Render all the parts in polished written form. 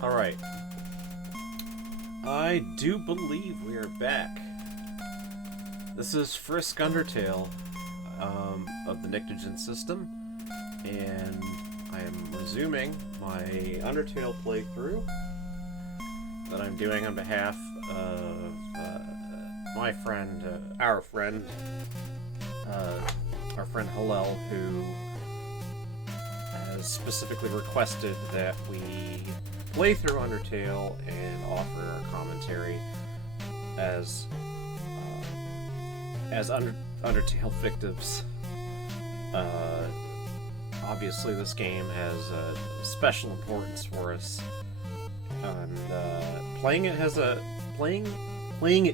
Alright. I do believe we are back. This is Frisk Undertale of the Nyctogen system, and I am resuming my Undertale playthrough that I'm doing on behalf of my friend, our friend Helel, who has specifically requested that we play through Undertale and offer our commentary as Undertale victims. Obviously, this game has a special importance for us, and playing it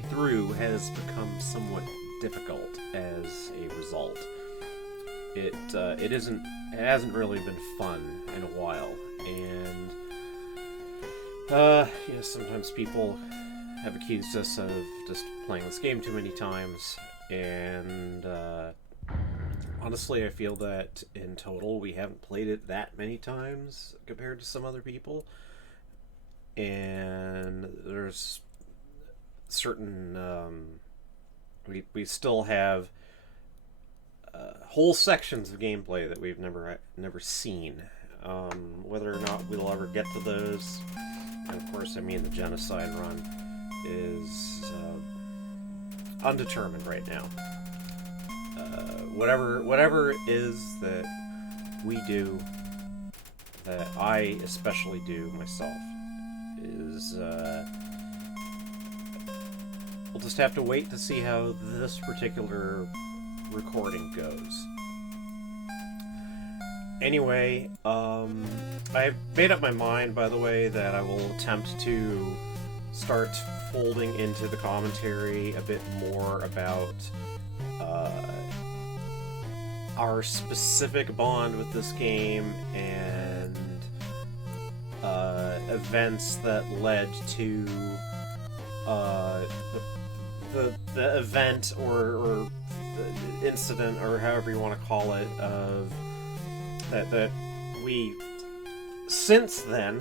through has become somewhat difficult as a result. It hasn't really been fun in a while, and sometimes people have accused us of just playing this game too many times, and honestly, I feel that in total we haven't played it that many times compared to some other people, and there's certain we still have whole sections of gameplay that we've never seen. Whether or not we'll ever get to those, and of course, I mean the genocide run, is undetermined right now. Whatever it is that we do, that I especially do myself, is we'll just have to wait to see how this particular recording goes. Anyway, I've made up my mind, by the way, that I will attempt to start folding into the commentary a bit more about our specific bond with this game and events that led to the event or the incident, or however you want to call it, of that we since then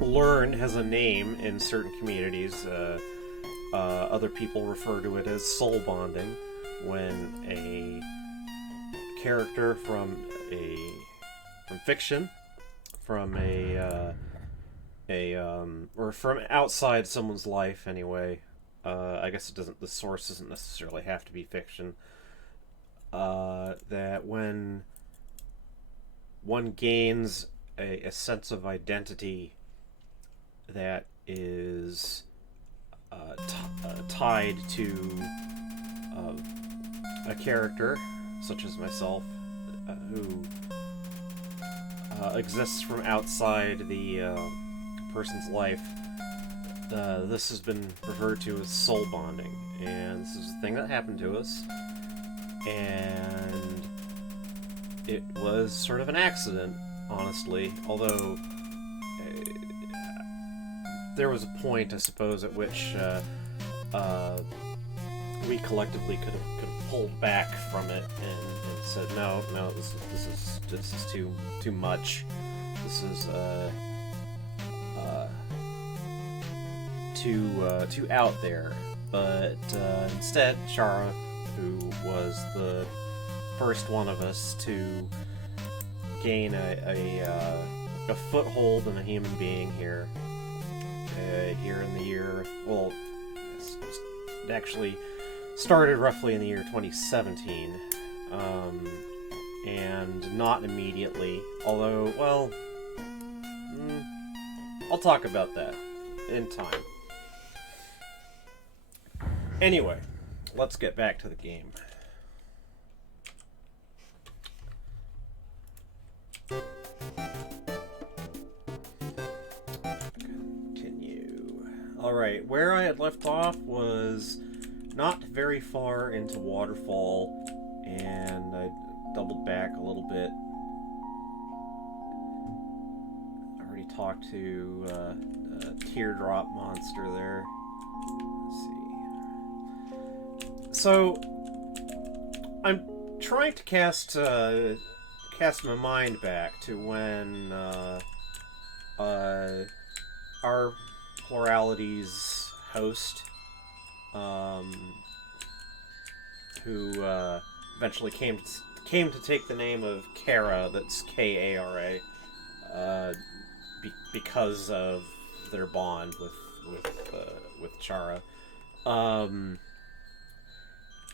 learn has a name in certain communities. Other people refer to it as soul bonding, when a character from fiction, from or from outside someone's life anyway. I guess the source doesn't necessarily have to be fiction. That when one gains a sense of identity that is tied to a character, such as myself, who exists from outside the person's life. This has been referred to as soul bonding, and this is a thing that happened to us, and it was sort of an accident, honestly, although there was a point, I suppose, at which we collectively could have pulled back from it and said, no, this is too much. This is too out there. But instead, Shara, who was the first one of us to gain a foothold in a human being here in the year, well, it actually started roughly in the year 2017, and not immediately, although, well, I'll talk about that in time. Anyway, let's get back to the game. Continue. Alright, where I had left off was not very far into Waterfall, and I doubled back a little bit. I already talked to a teardrop monster there. Let's see. So, I'm trying to cast cast my mind back to when our Plurality's host, who eventually came to take the name of Kara, that's Kara, because of their bond with Chara.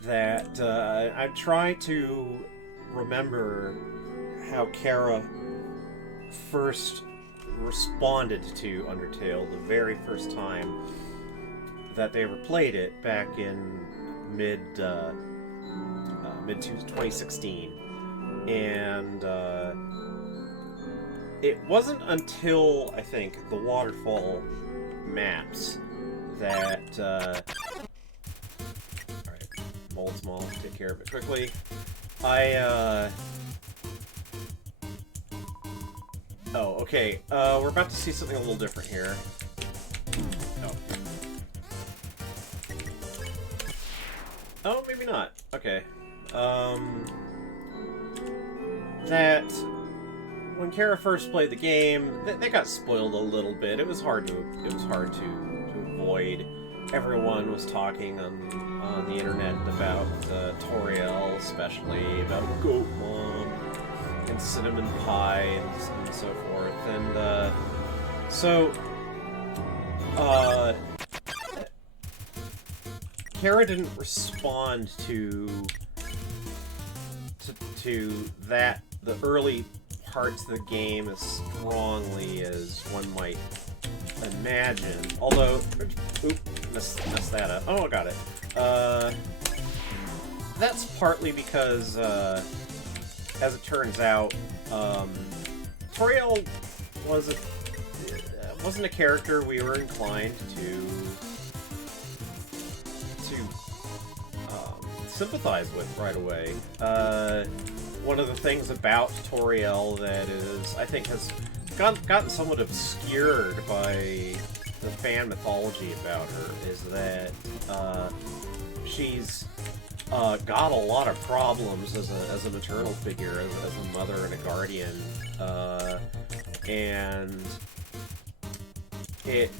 That I try to remember how Kara first responded to Undertale the very first time that they ever played it back in mid 2016, and it wasn't until I think the waterfall maps that alright, mold small, take care of it quickly. Oh, okay. We're about to see something a little different here. Oh, maybe not. Okay. That when Kara first played the game, they got spoiled a little bit. It was hard to avoid. Everyone was talking on the internet about Toriel, especially about Goat Mom and Cinnamon Pie and so forth. And so Kara didn't respond to that, the early parts of the game, as strongly as one might imagine. Although, oop, messed that up. Oh, I got it. That's partly because, as it turns out, Toriel wasn't a character we were inclined to sympathize with right away. One of the things about Toriel that is, I think, has gotten somewhat obscured by the fan mythology about her is that she's got a lot of problems as a maternal figure, as a mother and a guardian, and it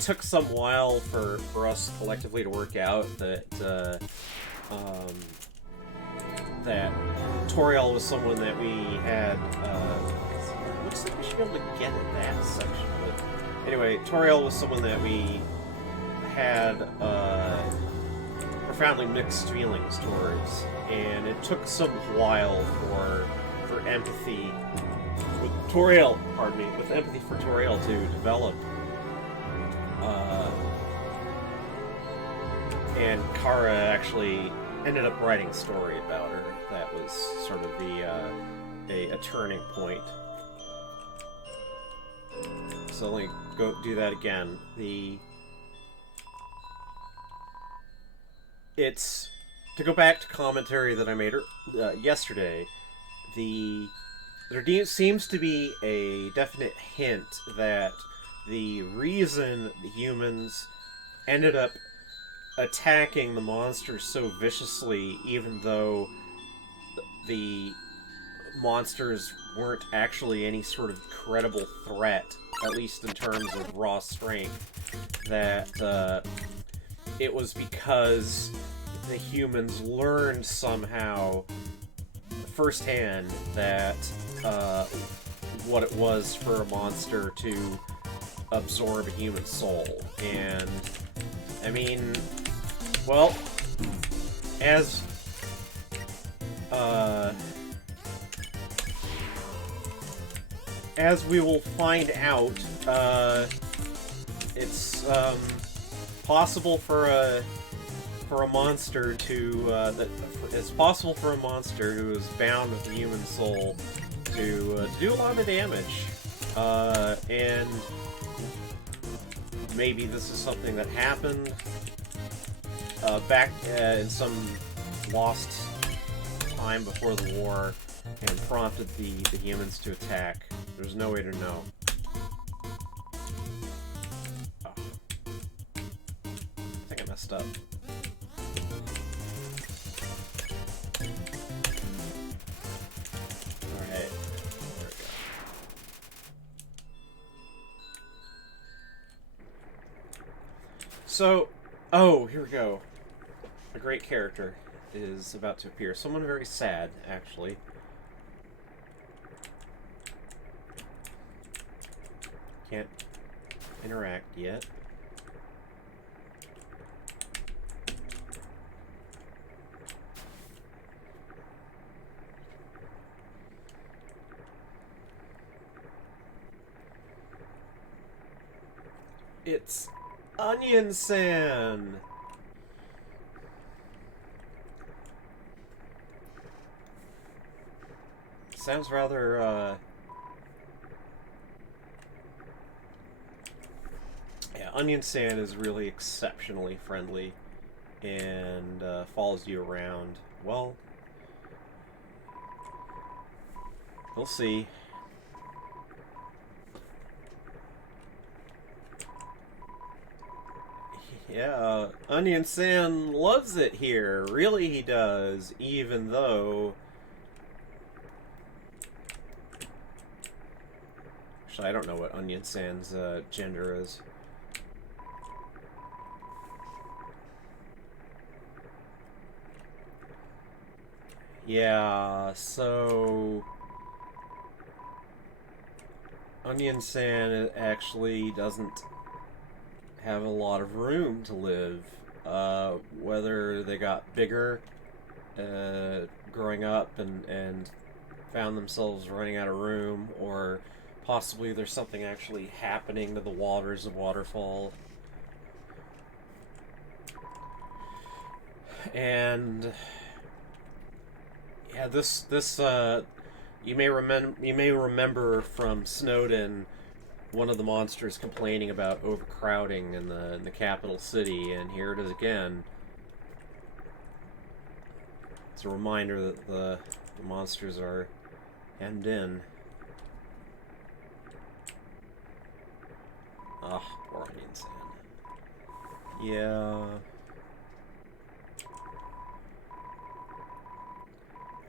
took some while for us collectively to work out that that Toriel was someone that we had. Looks like we should be able to get at that section, but anyway, Toriel was someone that we had profoundly mixed feelings towards, and it took some while for empathy with Toriel. Pardon me, with empathy for Toriel to develop. And Kara actually ended up writing a story about her that was sort of a turning point. So let me go do that again. It's to go back to commentary that I made yesterday. There seems to be a definite hint that the reason the humans ended up attacking the monsters so viciously, even though the monsters weren't actually any sort of credible threat, at least in terms of raw strength, that it was because the humans learned somehow firsthand that what it was for a monster to absorb a human soul. And I mean, well, as we will find out, it's possible for a monster to it's possible for a monster who is bound with the human soul to do a lot of damage, and maybe this is something that happened back in some lost time before the war and prompted the humans to attack. There's no way to know. Oh. I think I messed up. Alright. So, oh, here we go. A great character is about to appear. Someone very sad, actually. Can't interact yet. It's Onion San! Sounds rather, yeah, Onion San is really exceptionally friendly and follows you around. Well, we'll see. Yeah, Onion San loves it here. Really, he does, even though... Actually, I don't know what Onion San's gender is. Yeah, so... Onion San actually doesn't have a lot of room to live. Whether they got bigger growing up and found themselves running out of room, or possibly there's something actually happening to the waters of Waterfall. And yeah, this you may remember from Snowden, one of the monsters complaining about overcrowding in the capital city, and here it is again. It's a reminder that the monsters are hemmed in. Ah, poor Onion San. Yeah.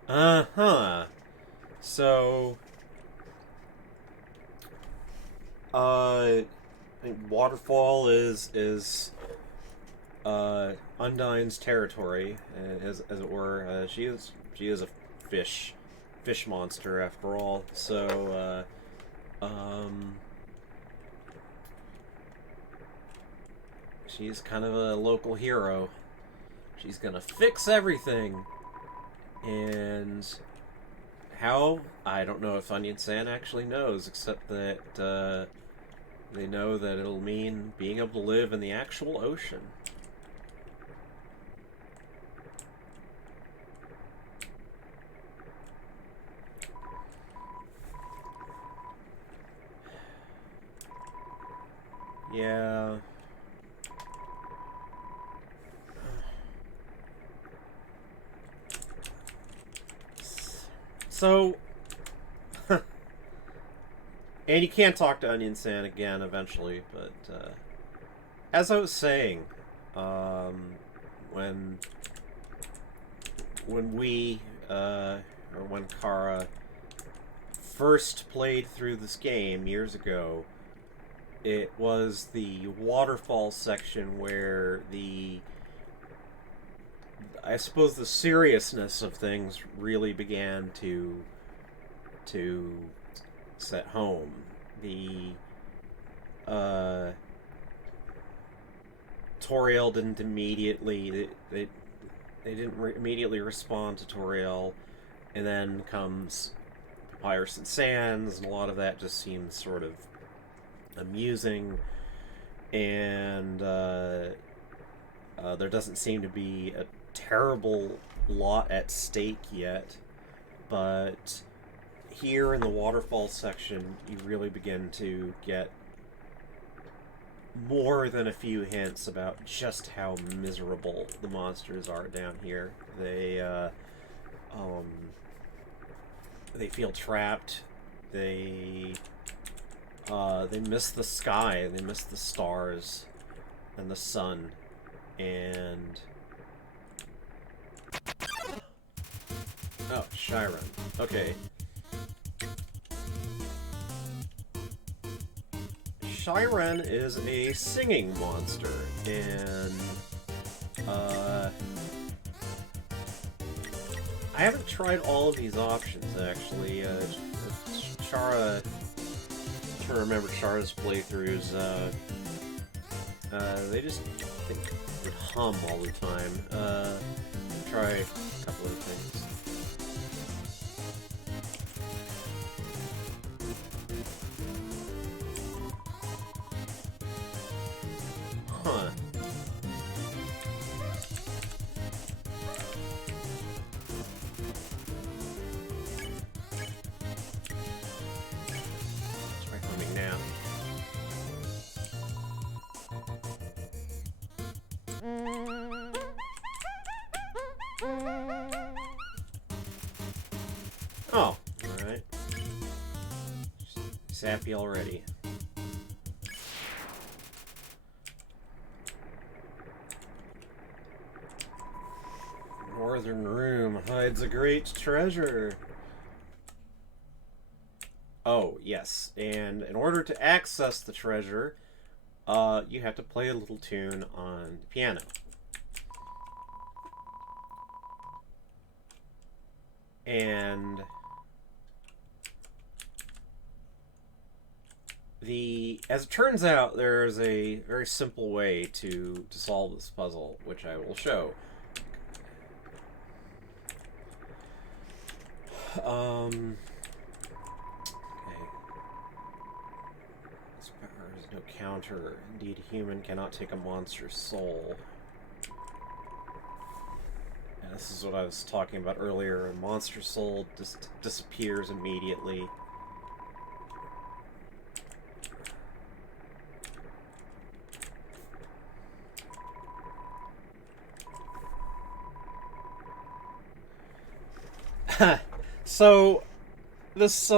Uh-huh. So, I think Waterfall is Undyne's territory, as it were. She is a fish monster after all. So, she's kind of a local hero. She's gonna fix everything, and how? I don't know if Onion San actually knows, except that they know that it'll mean being able to live in the actual ocean. Yeah. So... and you can't talk to Onion San again eventually, but as I was saying, when we, or when Kara first played through this game years ago, it was the waterfall section where I suppose the seriousness of things really began to set home. Toriel didn't immediately they didn't immediately respond to Toriel, and then comes Papyrus and Sands, and a lot of that just seems sort of amusing, and there doesn't seem to be a terrible lot at stake yet, but here in the waterfall section, you really begin to get more than a few hints about just how miserable the monsters are down here. They feel trapped. They miss the sky. They miss the stars and the sun. And oh, Chiron. Okay. Shyren is a singing monster, and I haven't tried all of these options, actually. Chara, I'm trying to remember Chara's playthroughs, they just, I think, would hum all the time. Try a couple of things. Huh. Try humming now. Oh, alright. Sappy already. Northern room hides a great treasure. Oh, yes. And in order to access the treasure, you have to play a little tune on the piano. And as it turns out, there's a very simple way to solve this puzzle, which I will show. Okay. This power is no counter. Indeed, a human cannot take a monster's soul. And this is what I was talking about earlier. A monster's soul just disappears immediately. So, this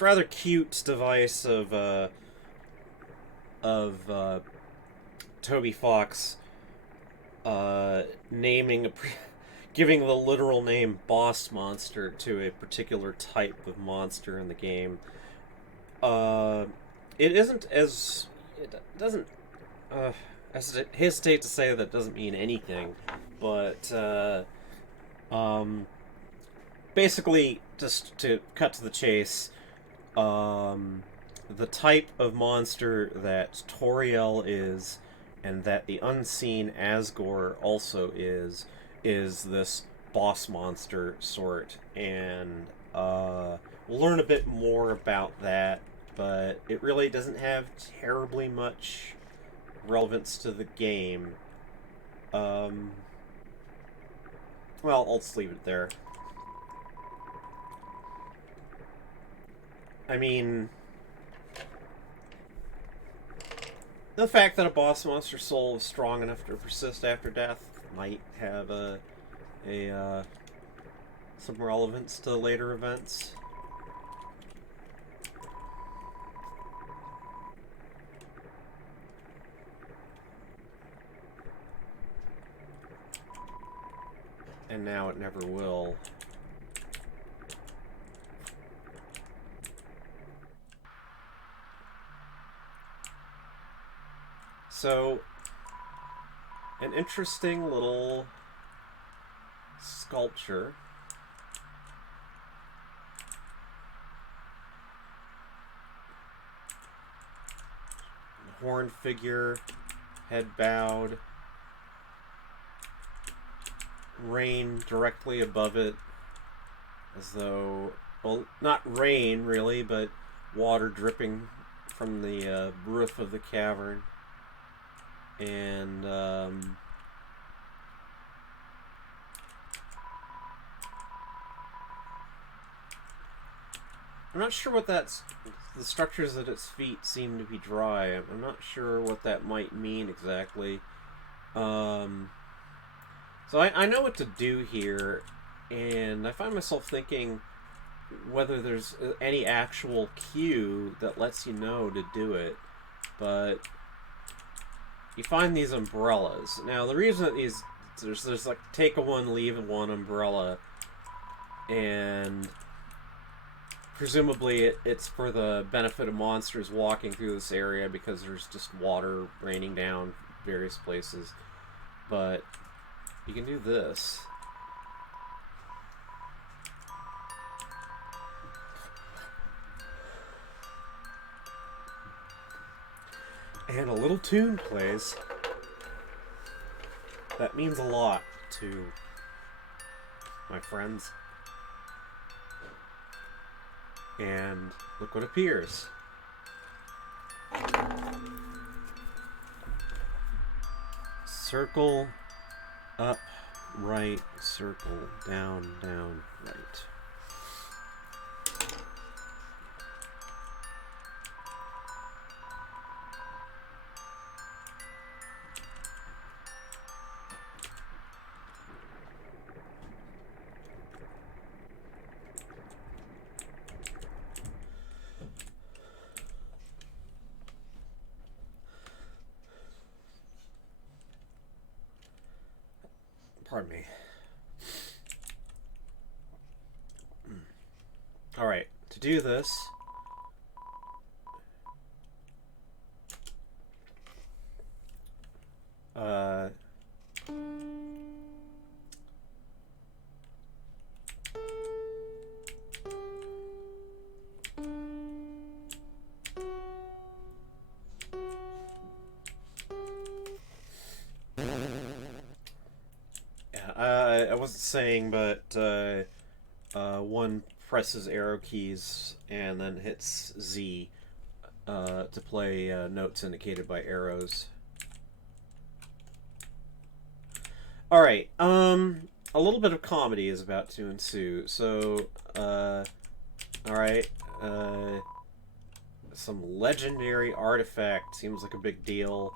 rather cute device of Toby Fox, giving the literal name Boss Monster to a particular type of monster in the game. It isn't as... It doesn't... I hesitate to say that it doesn't mean anything, but, basically, just to cut to the chase, the type of monster that Toriel is, and that the unseen Asgore also is this boss monster sort, and, we'll learn a bit more about that, but it really doesn't have terribly much relevance to the game. Well, I'll just leave it there. I mean, the fact that a boss monster soul is strong enough to persist after death might have some relevance to later events. And now it never will. So, an interesting little sculpture. Horned figure, head bowed. Rain directly above it, as though, well, not rain really, but water dripping from the roof of the cavern. And I'm not sure what that's... The structures at its feet seem to be dry. I'm not sure what that might mean exactly. So I know what to do here, and I find myself thinking whether there's any actual cue that lets you know to do it, but you find these umbrellas. Now, the reason that there's like take a one, leave a one umbrella, and presumably it's for the benefit of monsters walking through this area because there's just water raining down various places. But you can do this. And a little tune plays. That means a lot to my friends. And look what appears. Circle, up, right, circle, down, down, right. Pardon me. Alright, to do this, I wasn't saying, but one presses arrow keys and then hits Z to play notes indicated by arrows. Alright, a little bit of comedy is about to ensue. So, alright, some legendary artifact seems like a big deal.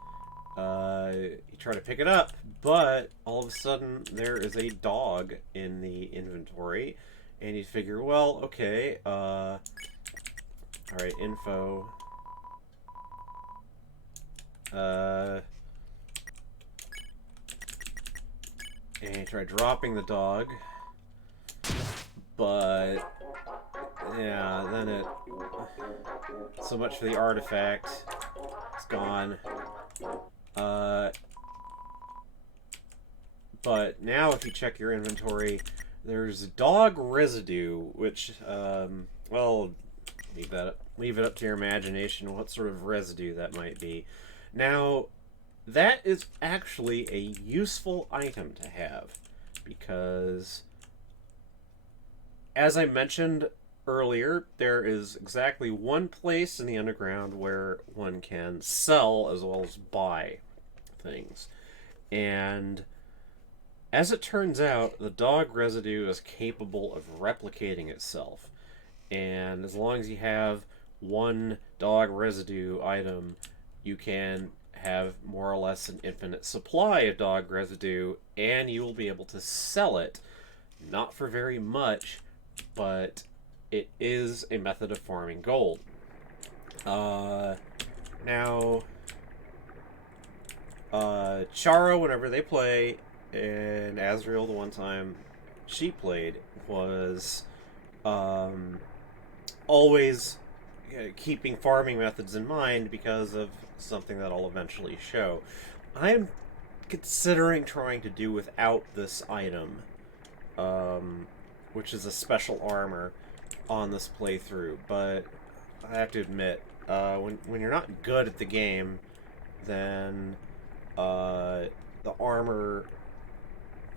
You try to pick it up, but all of a sudden there is a dog in the inventory, and you figure, well, okay, alright, info, and you try dropping the dog, but, yeah, then it, so much for the artifact, it's gone. But now if you check your inventory, there's dog residue, which, well, leave it up to your imagination what sort of residue that might be. Now, that is actually a useful item to have, because, as I mentioned earlier, there is exactly one place in the underground where one can sell as well as buy things. And as it turns out, the dog residue is capable of replicating itself. And as long as you have one dog residue item, you can have more or less an infinite supply of dog residue, and you will be able to sell it. Not for very much, but it is a method of farming gold. Now, Chara, whenever they play, and Azrael the one time she played, was always keeping farming methods in mind because of something that I'll eventually show. I'm considering trying to do without this item, which is a special armor on this playthrough, but I have to admit, when you're not good at the game, then the armor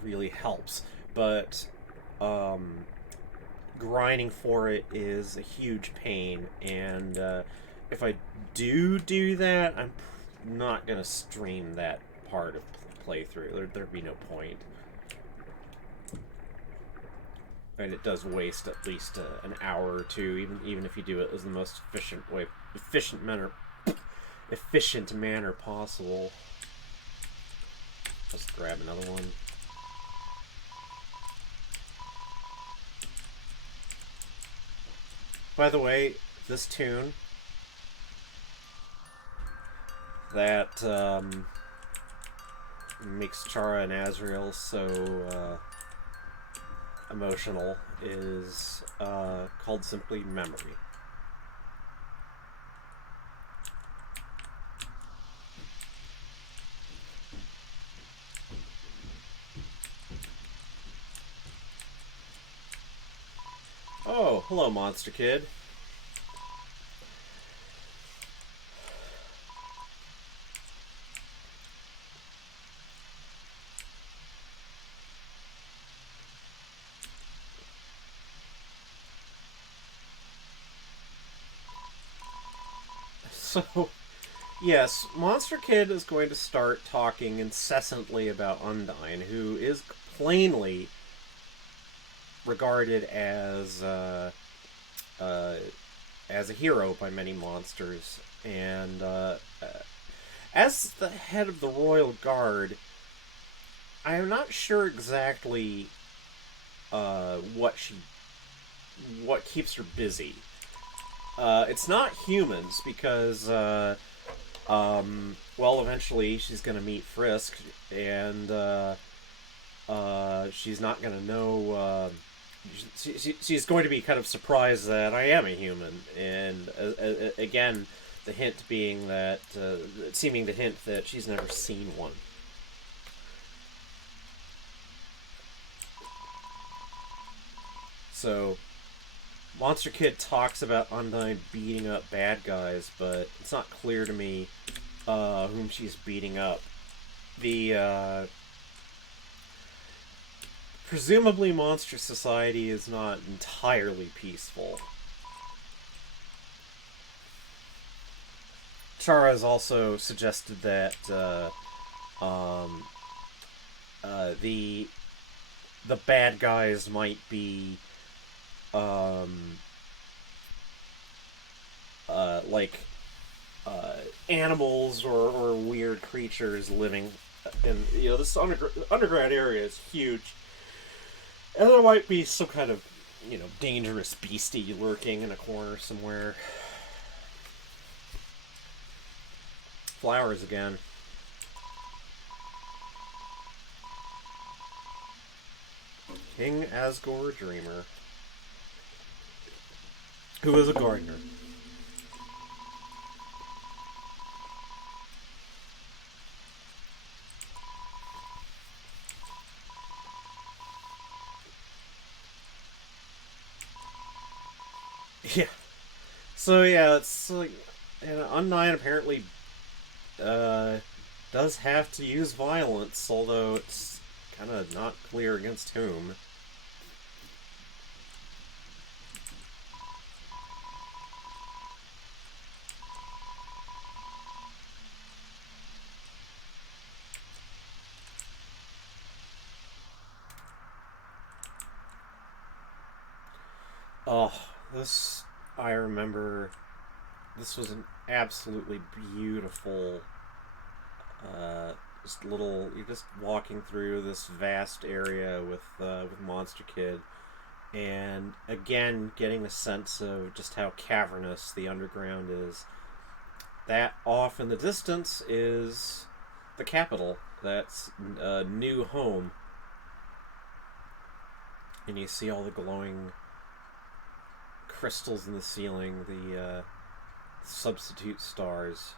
really helps, but grinding for it is a huge pain, and if I do that, I'm not gonna stream that part of playthrough. There'd be no point. And it does waste at least an hour or two, even if you do it as the most efficient manner possible. Let's grab another one. By the way, this tune that makes Chara and Azrael so emotional is called simply memory. Oh, hello, Monster Kid. So, yes, Monster Kid is going to start talking incessantly about Undyne, who is plainly regarded uh, as a hero by many monsters, and as the head of the Royal Guard, I am not sure exactly what keeps her busy. It's not humans because well, eventually she's gonna meet Frisk, and she's not gonna know. She's going to be kind of surprised that I am a human, and again, the hint being that seeming to hint that she's never seen one. So, Monster Kid talks about Undyne beating up bad guys, but it's not clear to me whom she's beating up. The presumably Monster Society is not entirely peaceful. Chara has also suggested that um, the bad guys might be um, like animals or weird creatures living in this underground area is huge, and there might be some kind of dangerous beastie lurking in a corner somewhere. Flowers again. King Asgore Dreamer, who is a gardener. Yeah. So yeah, it's like Undyne apparently does have to use violence, although it's kind of not clear against whom. Oh, this I remember. This was an absolutely beautiful. Just little. You're just walking through this vast area with Monster Kid, and again getting the sense of just how cavernous the underground is. That off in the distance is the capital. That's a new home, and you see all the glowing crystals in the ceiling, the substitute stars.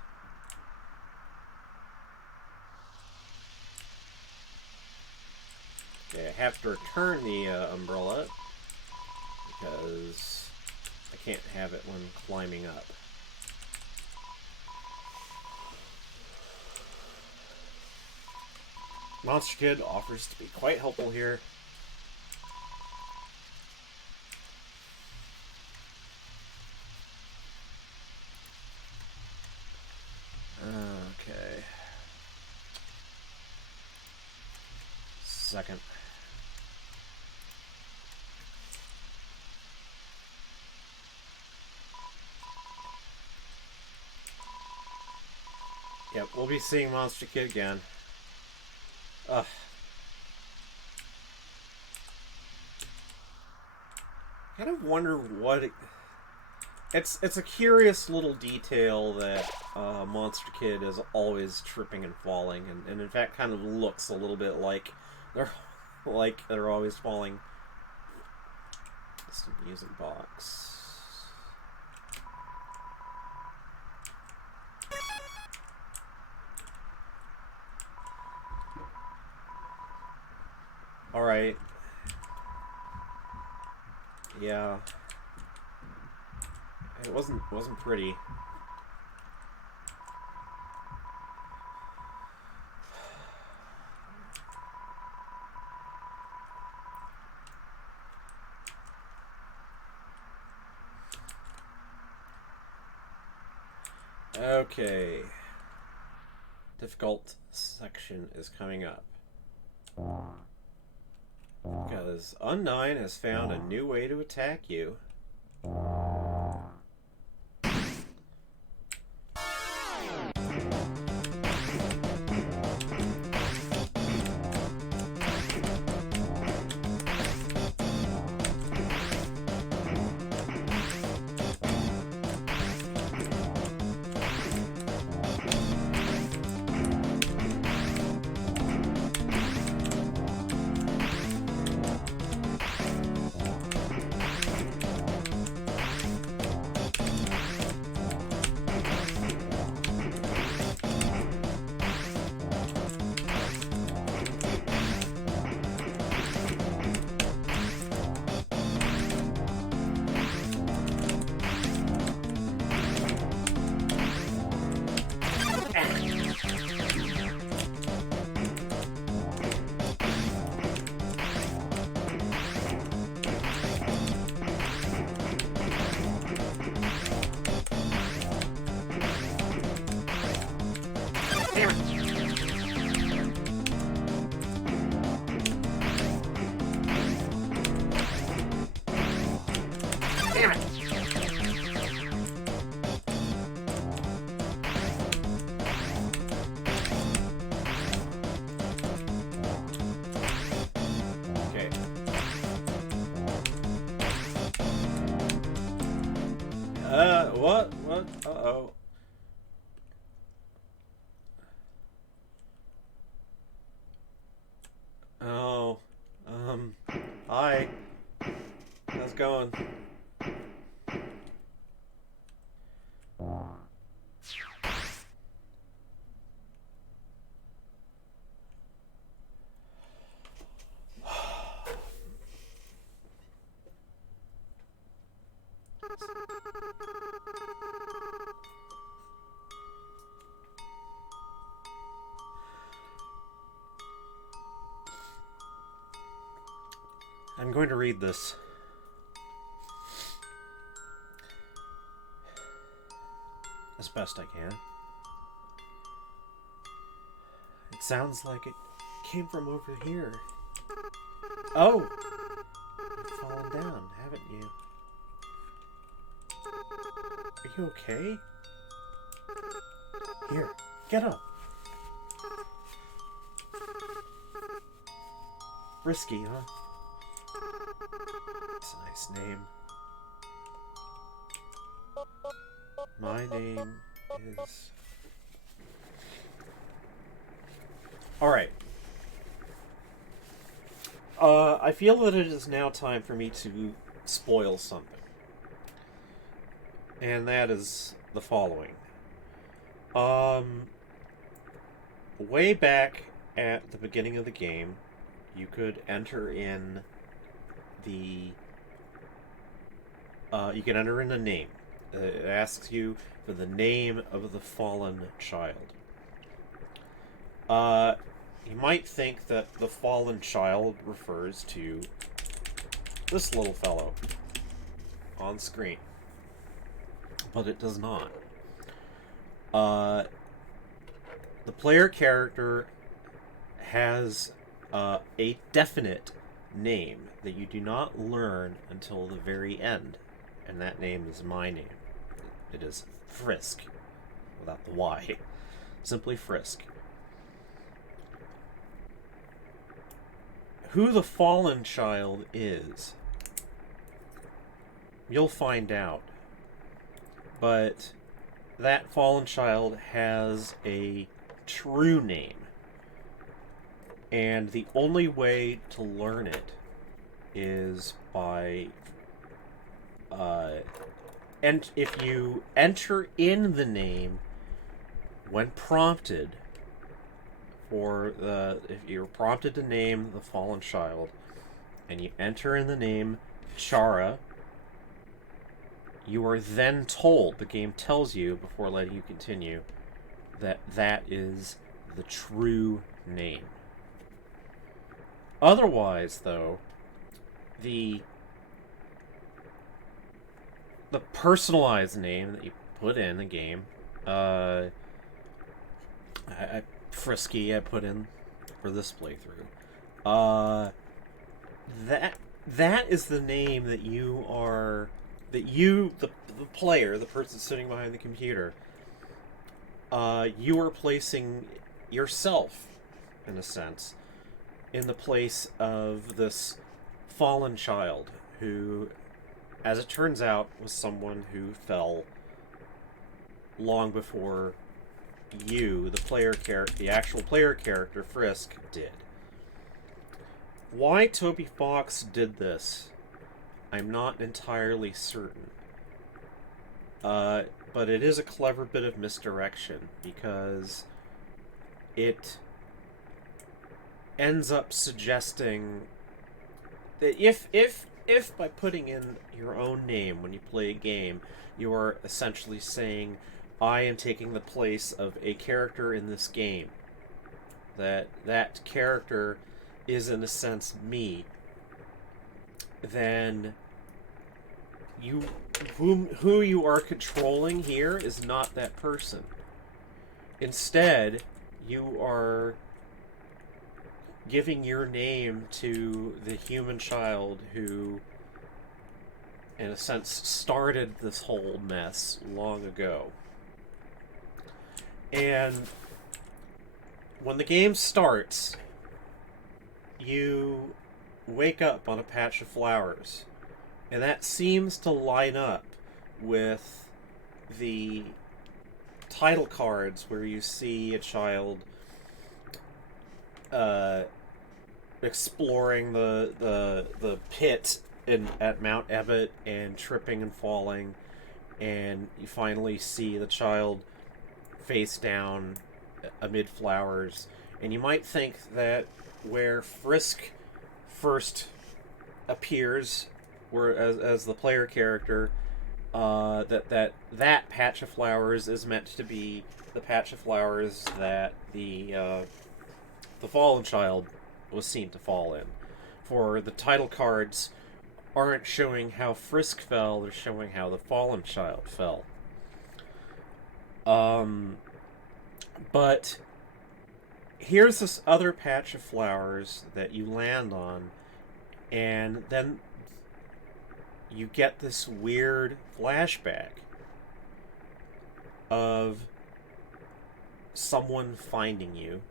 Okay, I have to return the umbrella because I can't have it when climbing up. Monster Kid offers to be quite helpful here. Okay. Second. Yep, we'll be seeing Monster Kid again. Ugh. I kind of wonder what it's a curious little detail that Monster Kid is always tripping and falling, and in fact kind of looks a little bit like they're they're always falling Distant music box. Alright. Yeah. It wasn't pretty. Okay. Difficult section is coming up. Because Unknine has found a new way to attack you. What? What? Uh-oh. Oh. Hi. How's it going? I'm going to read this. As best I can. It sounds like it came from over here. Oh! You've fallen down, haven't you? Are you okay? Here, get up! Risky, huh? It's a nice name. My name is... Alright. I feel that it is now time for me to spoil something. And that is the following. Way back at the beginning of the game, you could enter in the... you can enter in a name. It asks you for the name of the fallen child. You might think that the fallen child refers to this little fellow on screen. But it does not. The player character has a definite name that you do not learn until the very end. And that name is my name. It is Frisk, without the Y. Simply Frisk. Who the fallen child is, you'll find out. But that fallen child has a true name. And the only way to learn it is by and if you enter in the name when prompted, if you're prompted to name the fallen child, and you enter in the name Chara, you are then told, the game tells you before letting you continue, that that is the true name. Otherwise, though, the personalized name that you put in the game, Frisky, I put in for this playthrough. That is the name that the player, the person sitting behind the computer, you are placing yourself, in a sense, in the place of this fallen child who, as it turns out, was someone who fell long before you, the actual player character, Frisk, did. Why Toby Fox did this, I'm not entirely certain. But it is a clever bit of misdirection, because it ends up suggesting that if by putting in your own name when you play a game, you are essentially saying, I am taking the place of a character in this game, that character is in a sense me, then who you are controlling here is not that person. Instead, you are giving your name to the human child who, in a sense, started this whole mess long ago. And when the game starts, you wake up on a patch of flowers. And that seems to line up with the title cards where you see a child exploring the pit at Mount Ebott and tripping and falling, and you finally see the child face down amid flowers. And you might think that where Frisk first appears, where as the player character, that patch of flowers is meant to be the patch of flowers that the fallen child was seen to fall in. For the title cards aren't showing how Frisk fell, they're showing how the fallen child fell. But here's this other patch of flowers that you land on, and then you get this weird flashback of someone finding you.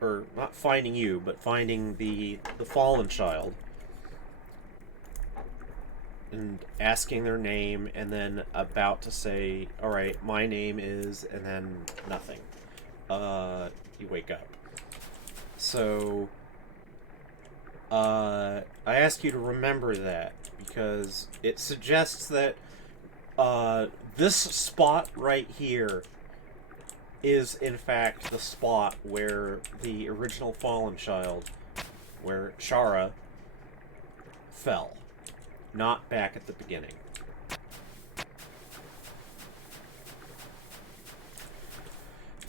Or not finding you, but finding the fallen child. And asking their name, and then about to say, alright, my name is, and then nothing. You wake up. So, I ask you to remember that, because it suggests that this spot right here is in fact the spot where the original fallen child, where Chara, fell. Not back at the beginning.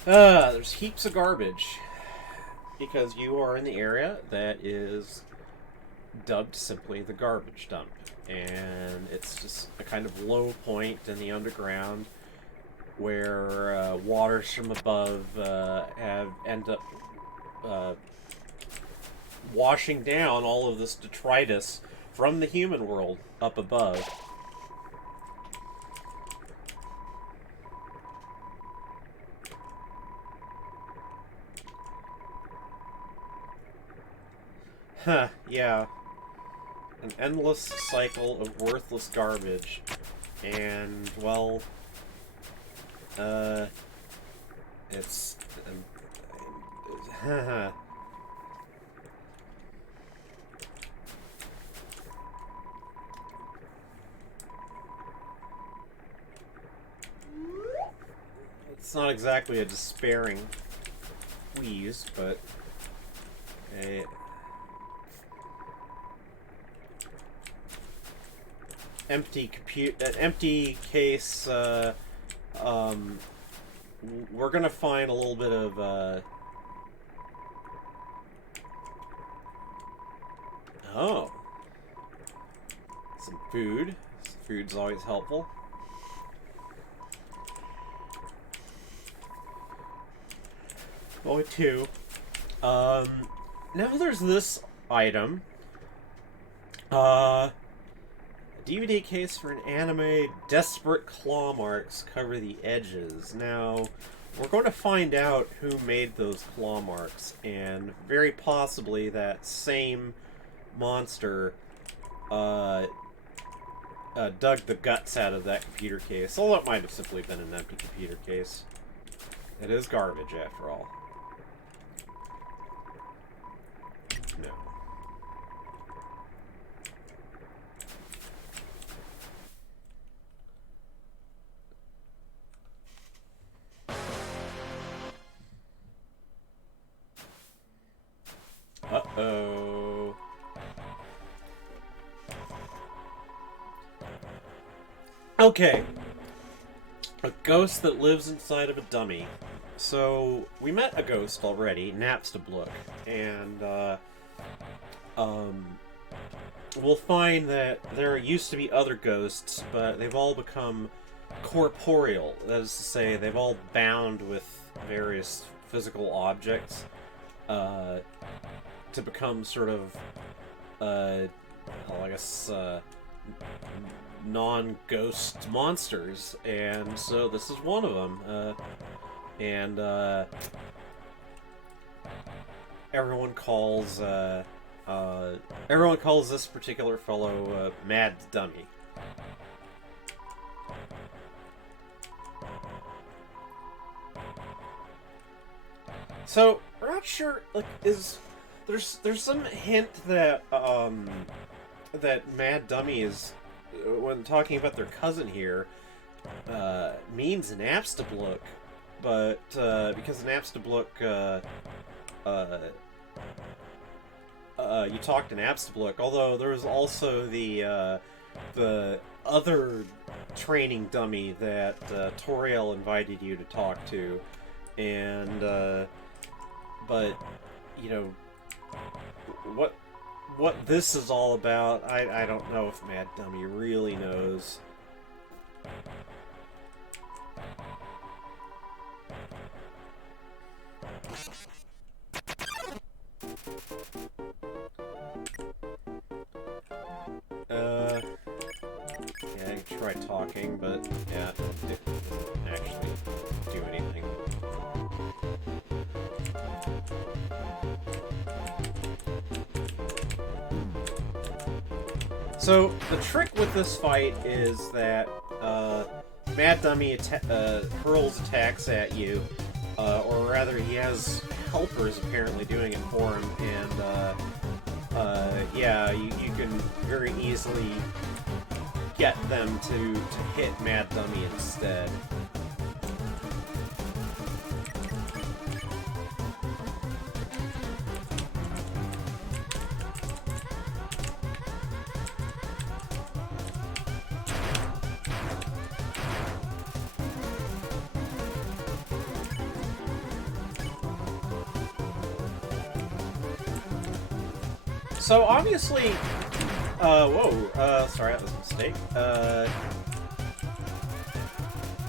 There's heaps of garbage, because you are in the area that is dubbed simply the garbage dump. And it's just a kind of low point in the underground where waters from above end up washing down all of this detritus from the human world up above. Huh, yeah. An endless cycle of worthless garbage. And, well, it's... not exactly a despairing wheeze, but a an empty case. We're gonna find a little bit of oh, some food. Food's always helpful. Only two. Now there's this item. DVD case for an anime. Desperate claw marks cover the edges. Now, we're going to find out who made those claw marks, and very possibly that same monster dug the guts out of that computer case. Although it might have simply been an empty computer case. It is garbage, after all. No. Uh-oh. Okay. A ghost that lives inside of a dummy. So, we met a ghost already, Napstablook, and, we'll find that there used to be other ghosts, but they've all become corporeal. That is to say, they've all bound with various physical objects, to become sort of, well, I guess, non-ghost monsters, and so this is one of them, and everyone calls this particular fellow Mad Dummy. So we're not sure. Like, there's some hint that that Mad Dummy is, when talking about their cousin here, means Napstablook, but because Napstablook, you talked to Napstablook, although there was also the other training dummy that Toriel invited you to talk to, and but you know what this is all about. I don't know if Mad Dummy really knows. Yeah, I can try talking, but yeah, it doesn't actually do anything. So, the trick with this fight is that Mad Dummy hurls attacks at you, or rather he has helpers apparently doing it for him, and yeah, you can very easily get them to hit Mad Dummy instead. So obviously, sorry, that was a mistake.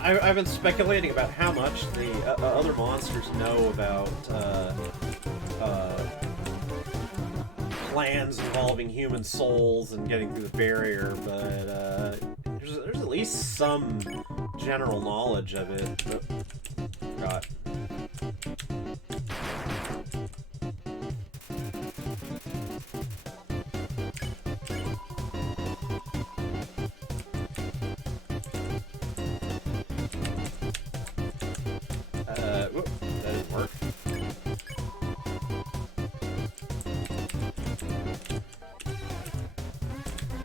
I've been speculating about how much the other monsters know about plans involving human souls and getting through the barrier, but there's at least some general knowledge of it. Oh, forgot. Whoop, that didn't work.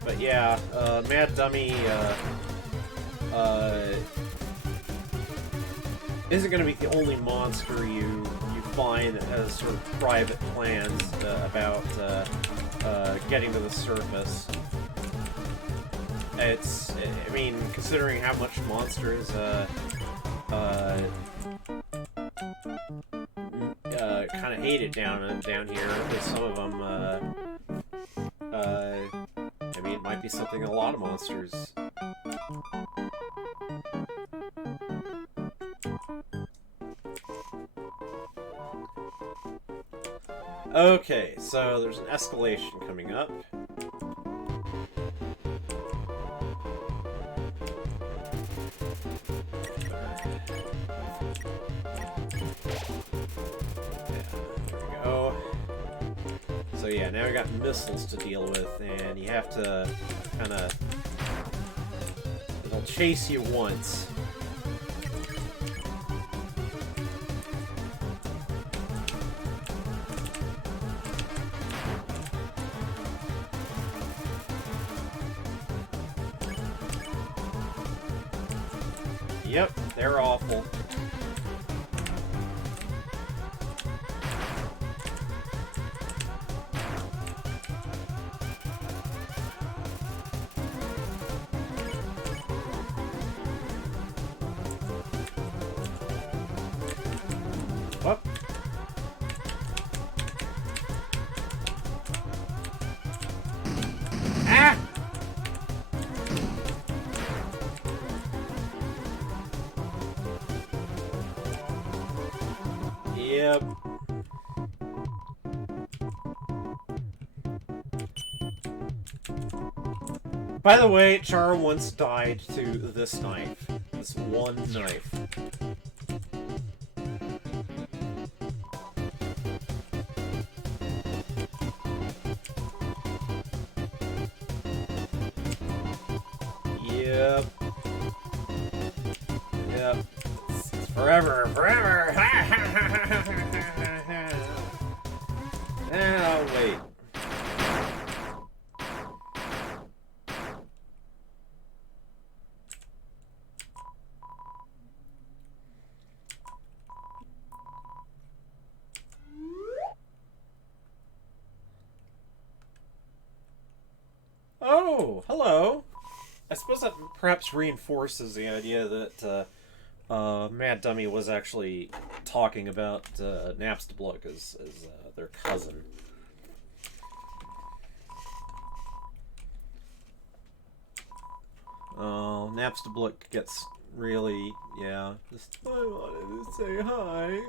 But yeah, Mad Dummy, isn't going to be the only monster you find that has sort of private plans about getting to the surface. It's, I mean, considering how much monsters kind of hate it down here, because some of them, I mean, it might be something a lot of monsters. Okay, so there's an escalation coming up. So yeah, now we got missiles to deal with, and you have to kind of... It'll chase you once. Yep, they're awful. Up. Ah! Yep. By the way, Chara once died to this knife. This one knife. Yep. Yep. It's forever, forever! Oh, wait. Oh, hello. I suppose that perhaps reinforces the idea that Mad Dummy was actually talking about Napstablook as their cousin. Oh, Napstablook gets really, yeah, just, I wanted to say hi.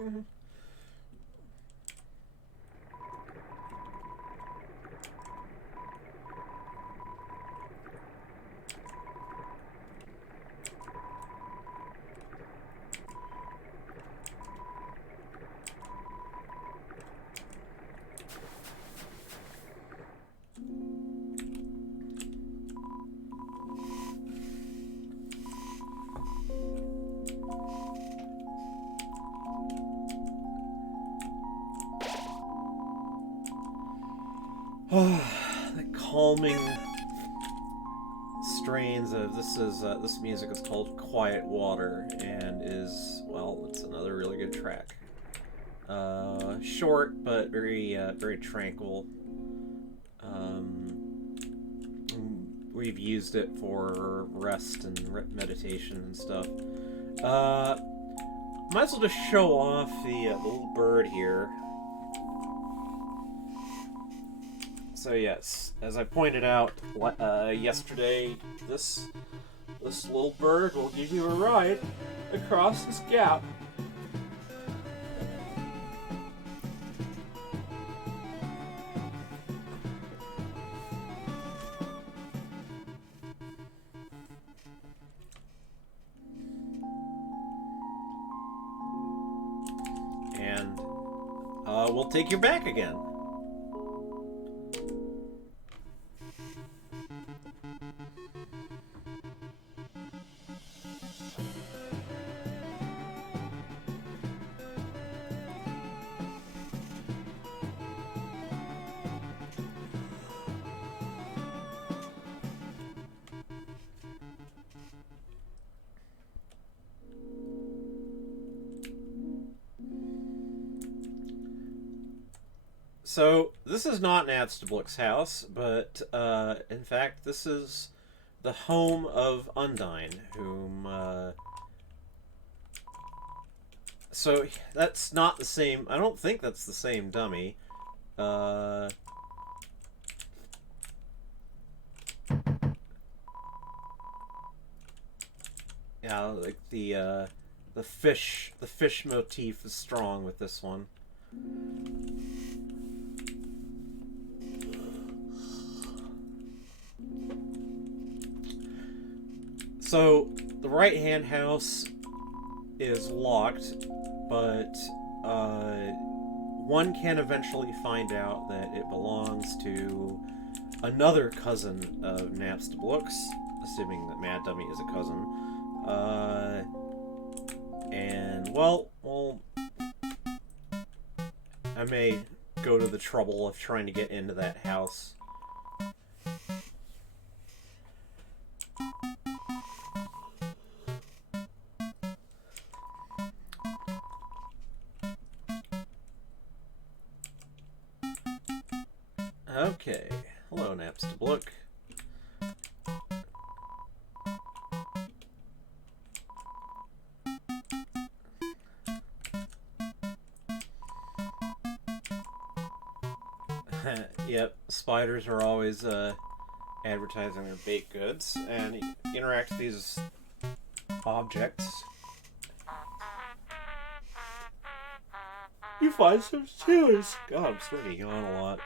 The calming strains of this music is called Quiet Water, and is, well, it's another really good track. Short but very very tranquil. We've used it for rest and meditation and stuff. Might as well just show off the little bird here. So yes, as I pointed out yesterday, this little bird will give you a ride across this gap. And we'll take you back again. So, this is not Napstablook's house, but in fact, this is the home of Undyne, whom. So, that's not the same. I don't think that's the same dummy. Yeah, like the fish motif is strong with this one. So the right hand house is locked, but one can eventually find out that it belongs to another cousin of Napstablook's, assuming that Mad Dummy is a cousin. And well, I may go to the trouble of trying to get into that house. Okay. Hello, Napstablook. Yep, spiders are always advertising their baked goods, and interact with these objects. You find some stews. God, I'm starting to yawn a lot.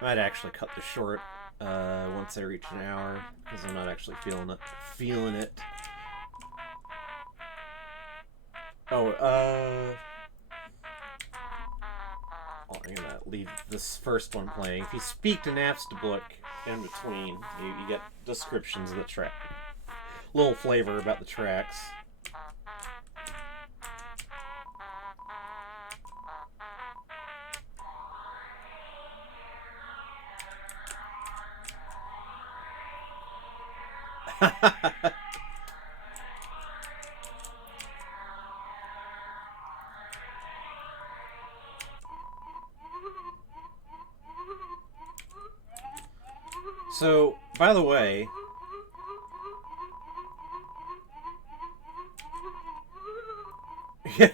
I might actually cut this short once I reach an hour, because I'm not actually feeling it. Oh, I'm gonna leave this first one playing. If you speak to Napstablook in between, you get descriptions of the track. Little flavor about the tracks. So, by the way, yeah.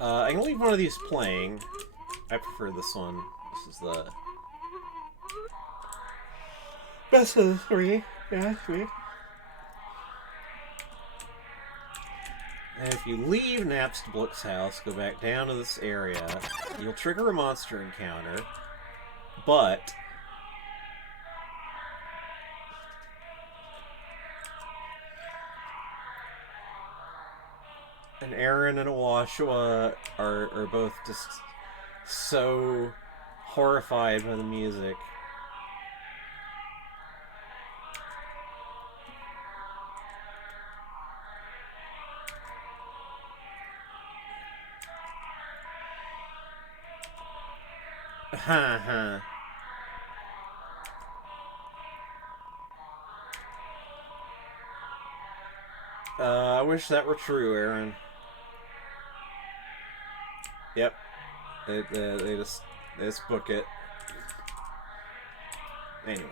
I can leave one of these playing. I prefer this one. This is the best of the three. Yeah, sweet. And if you leave Napstablook's house, go back down to this area, you'll trigger a monster encounter, but and Aaron and Awashua are both just so horrified by the music. Ha ha. I wish that were true, Aaron. Yep. They just book it. Anyway.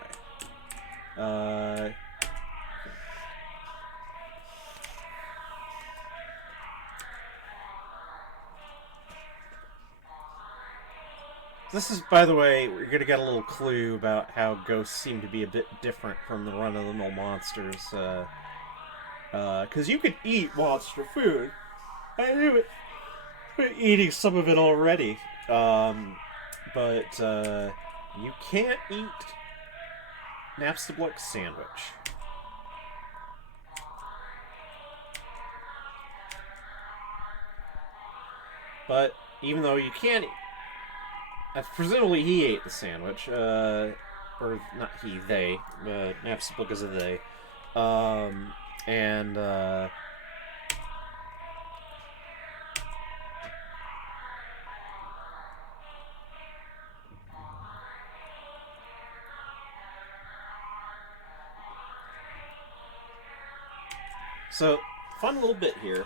This is, by the way, we're gonna get a little clue about how ghosts seem to be a bit different from the run-of-the-mill monsters. Because you could eat monster food. I've been eating some of it already. But you can't eat Napstablook's sandwich. But even though you can't eat, presumably he ate the sandwich, or not he, they. Napstablook is a they. So fun little bit here.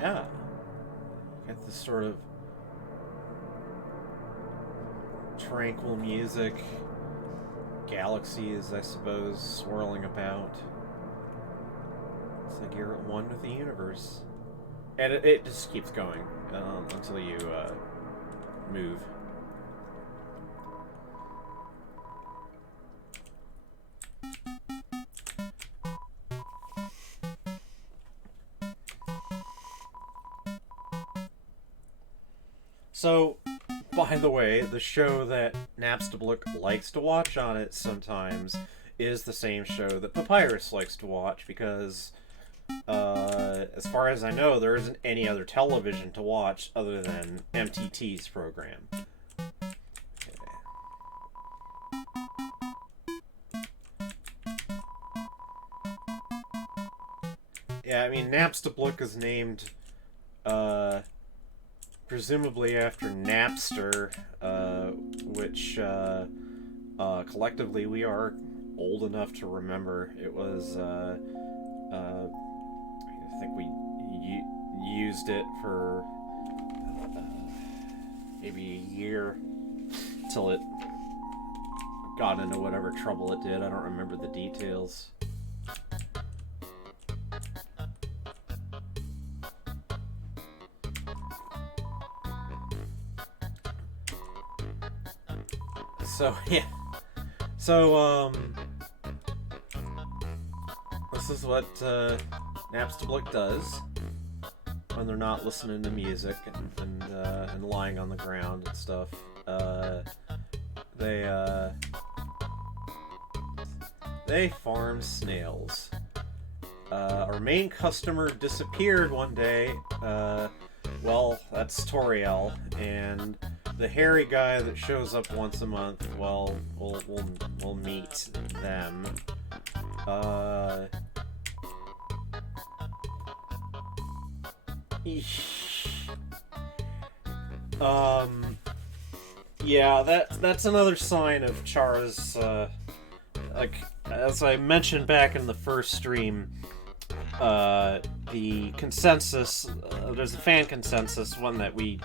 Yeah. Got this sort of tranquil music, galaxies, I suppose, swirling about. It's like you're at one with the universe. And it just keeps going until you move. So, by the way, the show that Napstablook likes to watch on it sometimes is the same show that Papyrus likes to watch because, as far as I know, there isn't any other television to watch other than MTT's program. Yeah, I mean, Napstablook is named, presumably after Napster, which collectively we are old enough to remember. It was, I think we used it for maybe a year till it got into whatever trouble it did. I don't remember the details. So, yeah. So, this is what Napstablook does when they're not listening to music and lying on the ground and stuff. They farm snails. Our main customer disappeared one day. Well, that's Toriel, and the hairy guy that shows up once a month, well, we'll meet them. Yeah, that's another sign of Chara's, like, as I mentioned back in the first stream, the consensus, there's a fan consensus, one that we,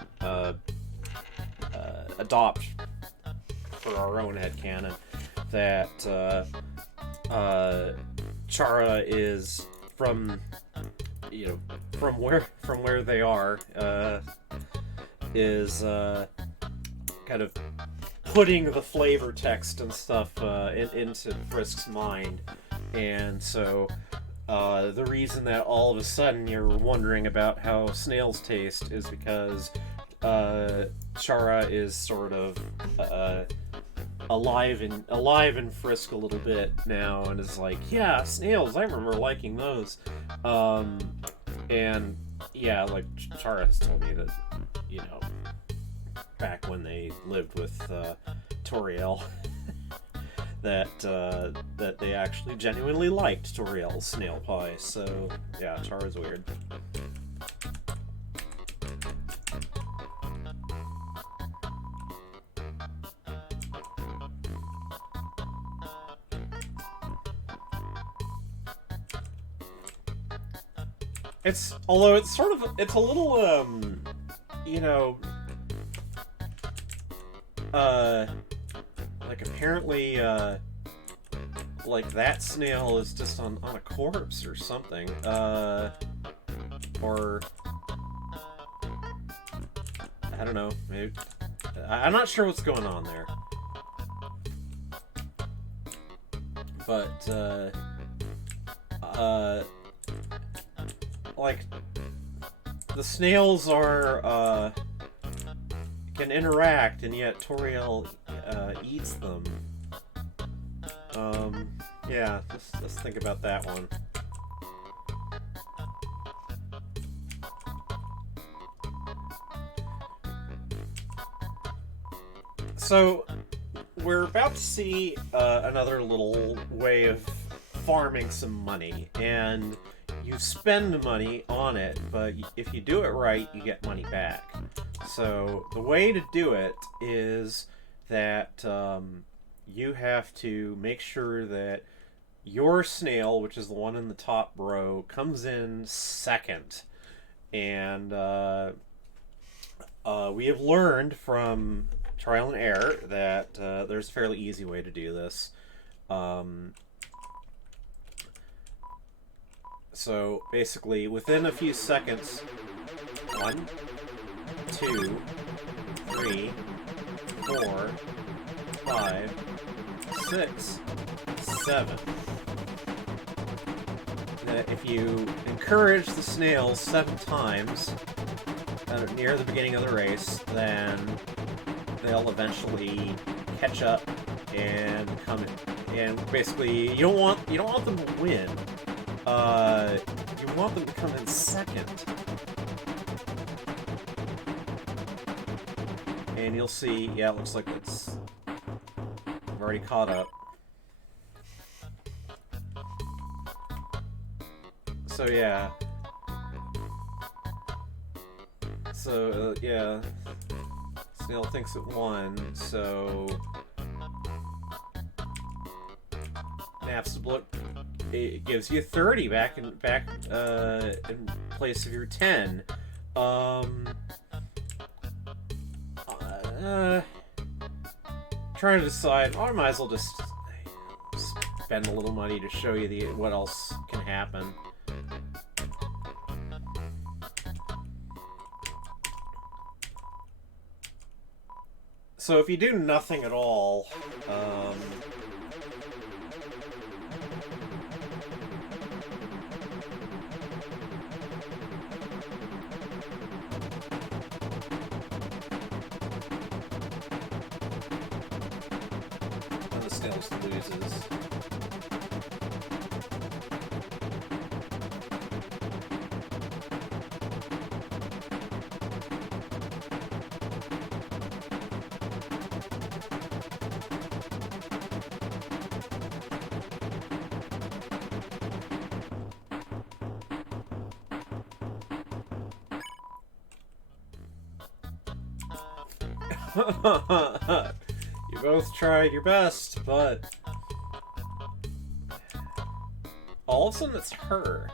adopt for our own headcanon, that Chara is from where they are, is kind of putting the flavor text and stuff into Frisk's mind, and so the reason that all of a sudden you're wondering about how snails taste is because Chara is sort of alive in Frisk a little bit now, and is like, yeah, snails, I remember liking those. And yeah, like Chara has told me that, back when they lived with Toriel, that they actually genuinely liked Toriel's snail pie. So yeah, Chara's weird. It's a little, like apparently, like that snail is just on a corpse or something, or, I don't know, maybe, I'm not sure what's going on there, but, like, the snails can interact, and yet Toriel eats them. Yeah, let's think about that one. So, we're about to see another little way of farming some money, and you spend money on it, but if you do it right, you get money back. So, the way to do it is that you have to make sure that your snail, which is the one in the top row, comes in second. And we have learned from trial and error that there's a fairly easy way to do this. So basically, within a few seconds, 1, 2, 3, 4, 5, 6, 7. If you encourage the snails 7 times near the beginning of the race, then they'll eventually catch up and come in. And basically, you don't want them to win. You want them to come in second. And you'll see, yeah, it looks like I've already caught up. So yeah. So yeah. Snail thinks it won, so Napstablook, it gives you 30 back in place of your 10. Trying to decide. Oh, I might as well just spend a little money to show you what else can happen. So if you do nothing at all, and the snail loses. You both tried your best, but all of a sudden it's her.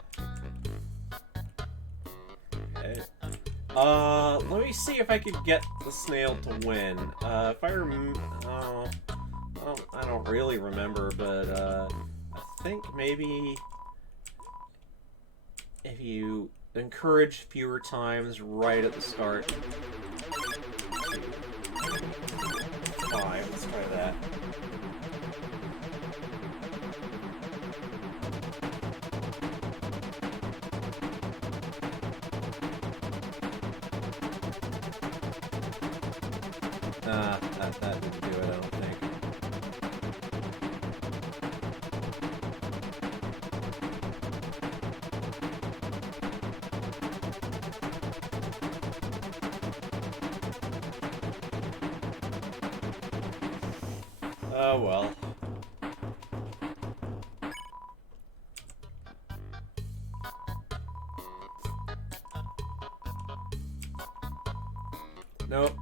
Okay. Let me see if I could get the snail to win. If I I don't really remember, but I think maybe if you encourage fewer times right at the start. 5, let's try that. That didn't do it, I don't think. Oh well. Nope.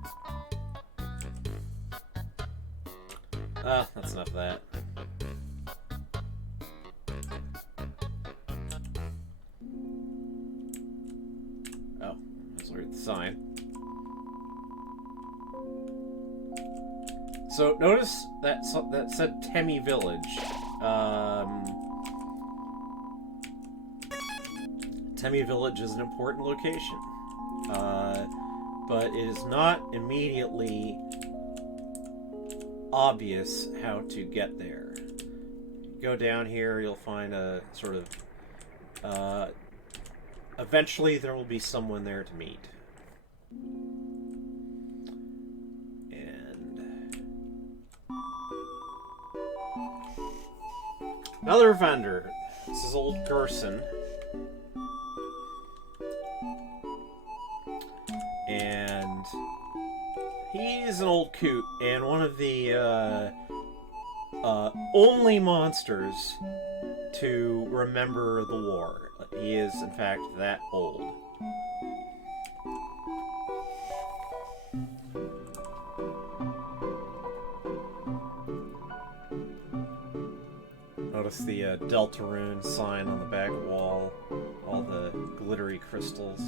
That's enough of that. Oh, let's read the sign. So notice that said Temi Village. Temi Village is an important location, but it is not immediately obvious how to get there. Go down here, you'll find a sort of. Eventually, there will be someone there to meet. Another vendor. This is old Gerson. And he's an old coot and one of the only monsters to remember the war. He is, in fact, that old. Notice the Deltarune sign on the back wall, all the glittery crystals.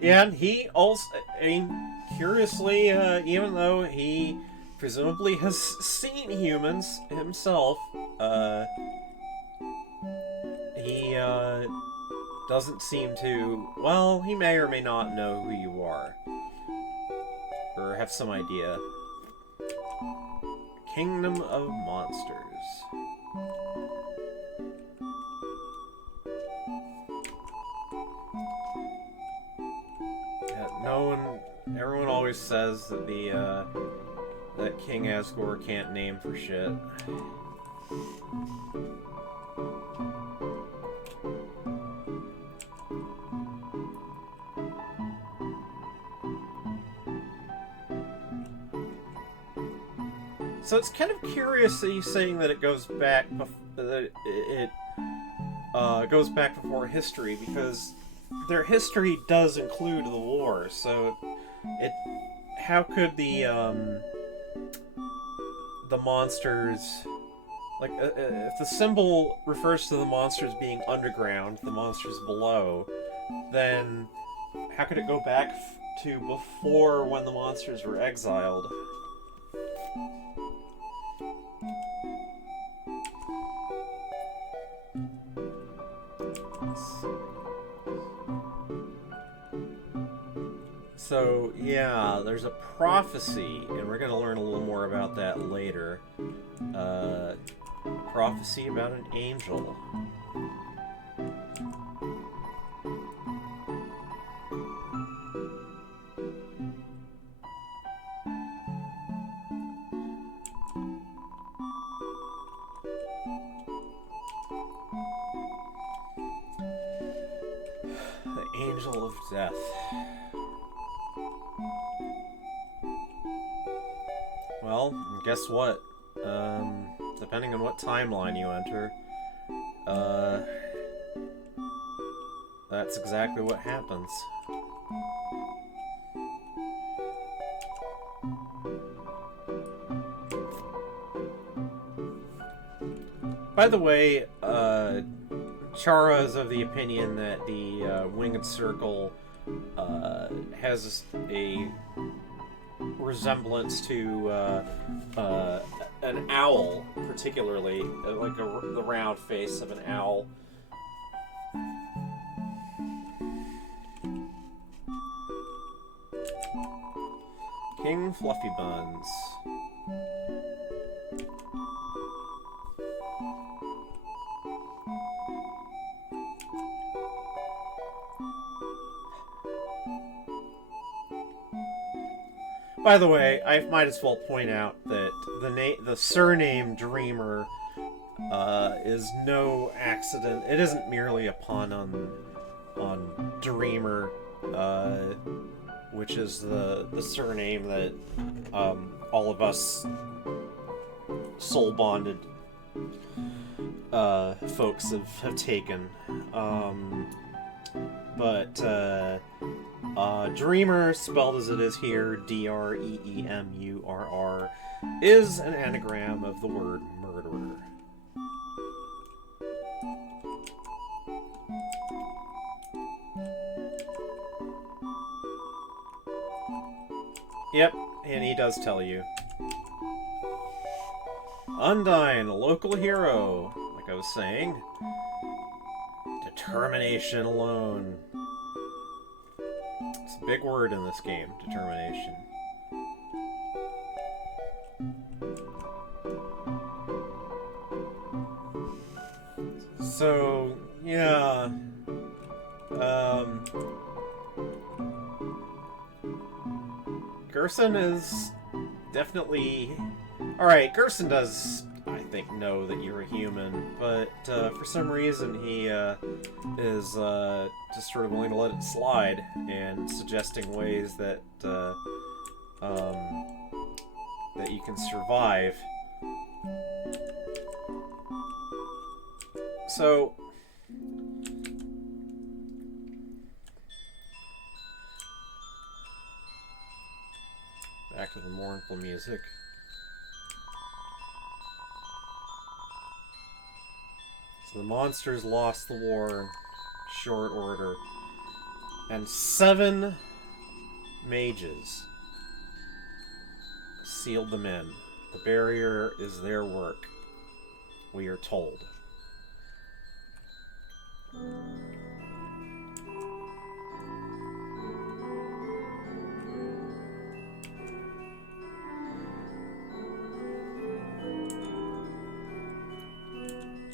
Yeah, and he also, I mean, curiously, even though he presumably has seen humans himself, he doesn't seem to, well, he may or may not know who you are. Or have some idea. Kingdom of Monsters. Everyone always says that that King Asgore can't name for shit. So it's kind of curious that he's saying that it goes back goes back before history, because their history does include the war. So how could the monsters, like, if the symbol refers to the monsters being underground, the monsters below, then how could it go back to before when the monsters were exiled? So, yeah, there's a prophecy, and we're going to learn a little more about that later. Prophecy about an angel. The Angel of Death. Well, guess what? Depending on what timeline you enter, that's exactly what happens. By the way, Chara is of the opinion that the Winged Circle has a resemblance to an owl, particularly, like the round face of an owl. King Fluffy Buns. By the way, I might as well point out that the surname Dreamer is no accident. It isn't merely a pun on Dreamer, which is the surname that all of us soul-bonded folks have taken. Dreamer, spelled as it is here, Dreemurr, is an anagram of the word murderer. Yep, and he does tell you. Undyne, a local hero, like I was saying. Determination alone. It's a big word in this game, determination. So, yeah. Gerson is definitely... Alright, Gerson does, I think, know that you're a human, but for some reason he is just sort of willing to let it slide and suggesting ways that that you can survive. So... back to the mournful music. So the monsters lost the war in short order, and 7 mages sealed them in. The barrier is their work, we are told.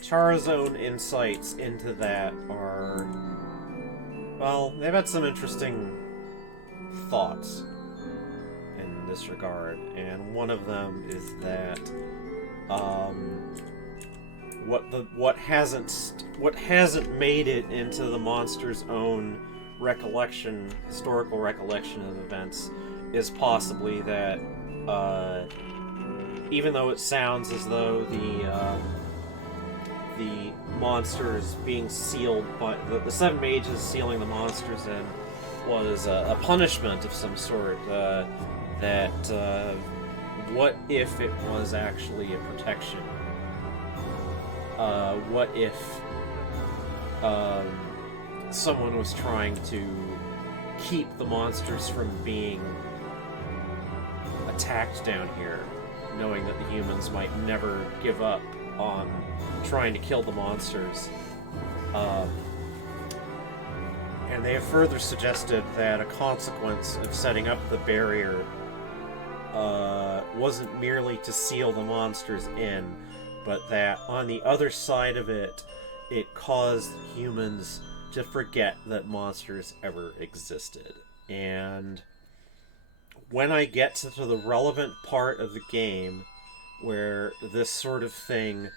Chara's own insights into that are... well, they've had some interesting thoughts in this regard, and one of them is that what hasn't made it into the monster's own recollection, historical recollection of events, is possibly that even though it sounds as though the monsters being sealed by the 7 mages sealing the monsters in was a punishment of some sort, that what if it was actually a protection? What if someone was trying to keep the monsters from being attacked down here, knowing that the humans might never give up on trying to kill the monsters? And they have further suggested that a consequence of setting up the barrier wasn't merely to seal the monsters in, but that on the other side of it, it caused humans to forget that monsters ever existed. And when I get to the relevant part of the game where this sort of thing...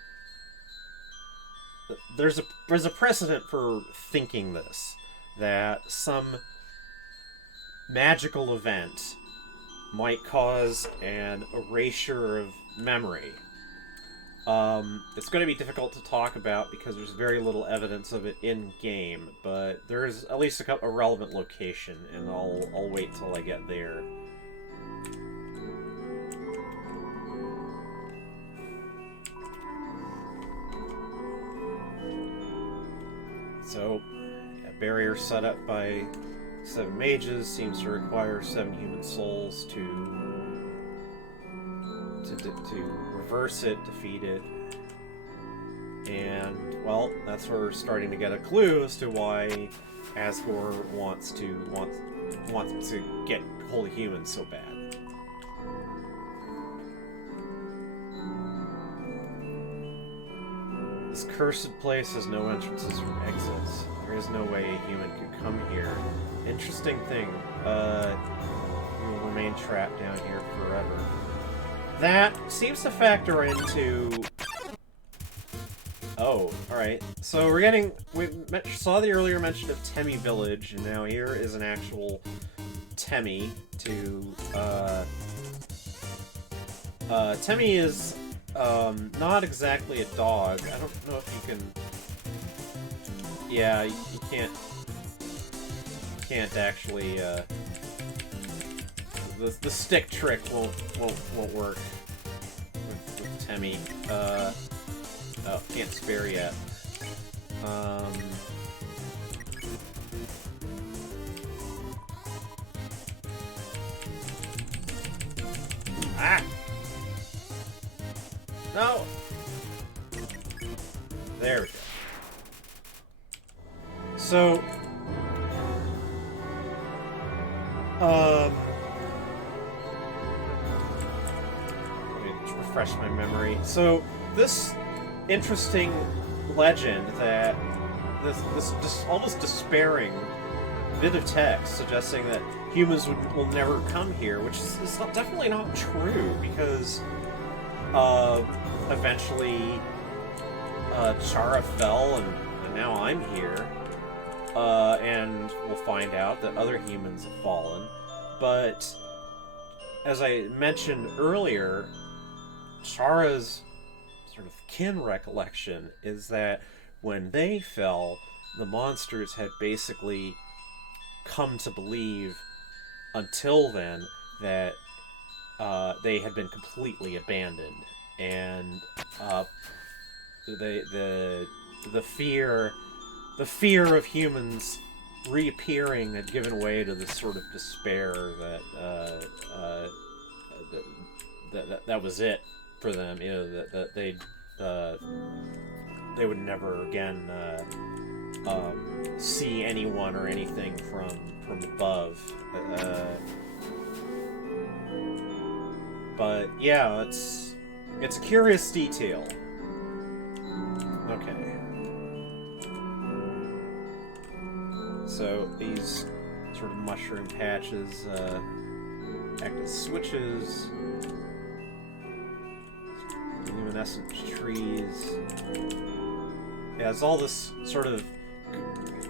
There's a precedent for thinking this, that some magical event might cause an erasure of memory. It's going to be difficult to talk about because there's very little evidence of it in-game, but there's at least a relevant location, and I'll wait till I get there. So, a barrier set up by 7 mages seems to require 7 human souls to reverse it, defeat it. And, well, that's where we're starting to get a clue as to why Asgore wants to get hold of humans so bad. This cursed place has no entrances or exits. There is no way a human could come here. Interesting thing. We will remain trapped down here forever. That seems to factor into... oh, alright. So we're getting... we saw the earlier mention of Temmie Village, and now here is an actual Temmie to... Temmie is... not exactly a dog. I don't know if you can... yeah, you can't... actually, the stick trick won't work with Temmie. Oh, can't spare yet. Ah! No! There we go. So... let me refresh my memory. So, this interesting legend that this almost despairing bit of text suggesting that humans will never come here, which is definitely not true, because eventually Chara fell, and now I'm here, and we'll find out that other humans have fallen. But as I mentioned earlier, Chara's sort of kin recollection is that when they fell, the monsters had basically come to believe until then that they had been completely abandoned, and the fear of humans reappearing had given way to this sort of despair that was it for them. You know, that they would never again see anyone or anything from above. But yeah, it's a curious detail. Okay. So these sort of mushroom patches act as switches. Luminescent trees. Yeah, it's all this sort of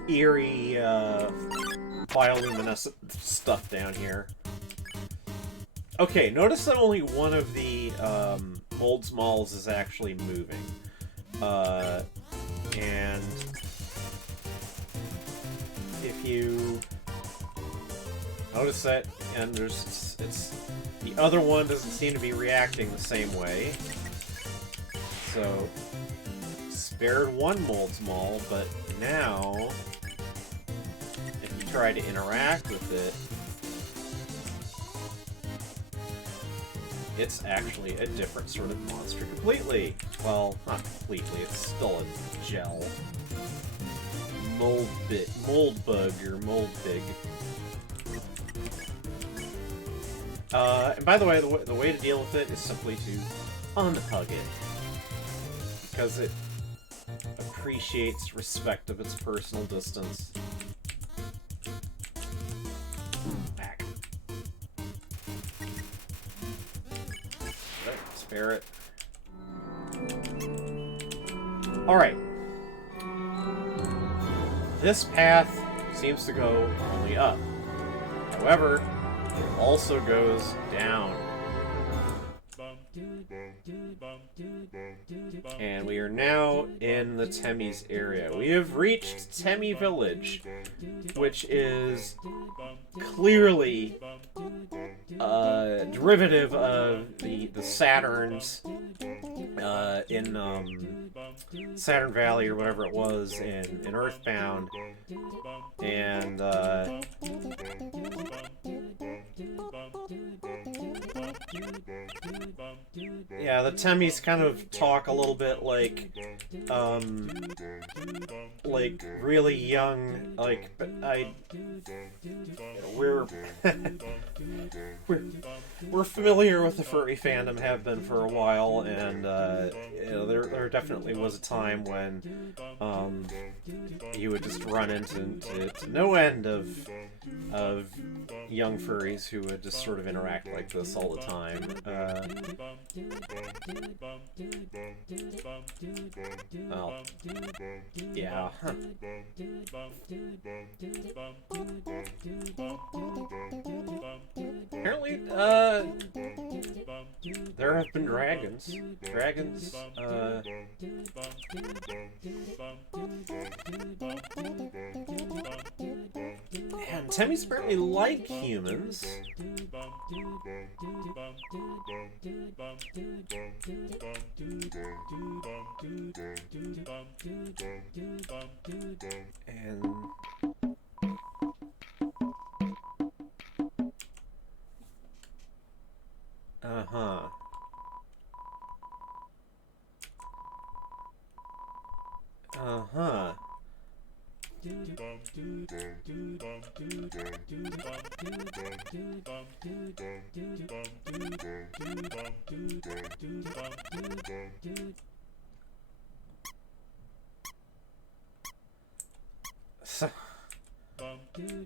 eerie bioluminescent stuff down here. Okay, notice that only one of the molds malls is actually moving. And if you notice that, and the other one doesn't seem to be reacting the same way. So spared one molds mall, but now if you try to interact with it, it's actually a different sort of monster completely. Well, not completely, it's still a gel. Mold bug or mold pig. And by the way, the way to deal with it is simply to unhug it, because it appreciates respect of its personal distance. Back. Spare it. Alright. This path seems to go only up. However, it also goes down. And we are now in the Temmie's area. We have reached Temmie Village, which is clearly a derivative of the Saturns in Saturn Valley or whatever it was in Earthbound. And yeah, the Temmies kind of talk a little bit like really young, we're we're familiar with the furry fandom, have been for a while, and you know, there definitely was a time when you would just run into no end of young furries who would just sort of interact like this all the time. Well, yeah. Apparently, there have been dragons. Dragons, and Temmies apparently like humans. And uh-huh. Uh-huh.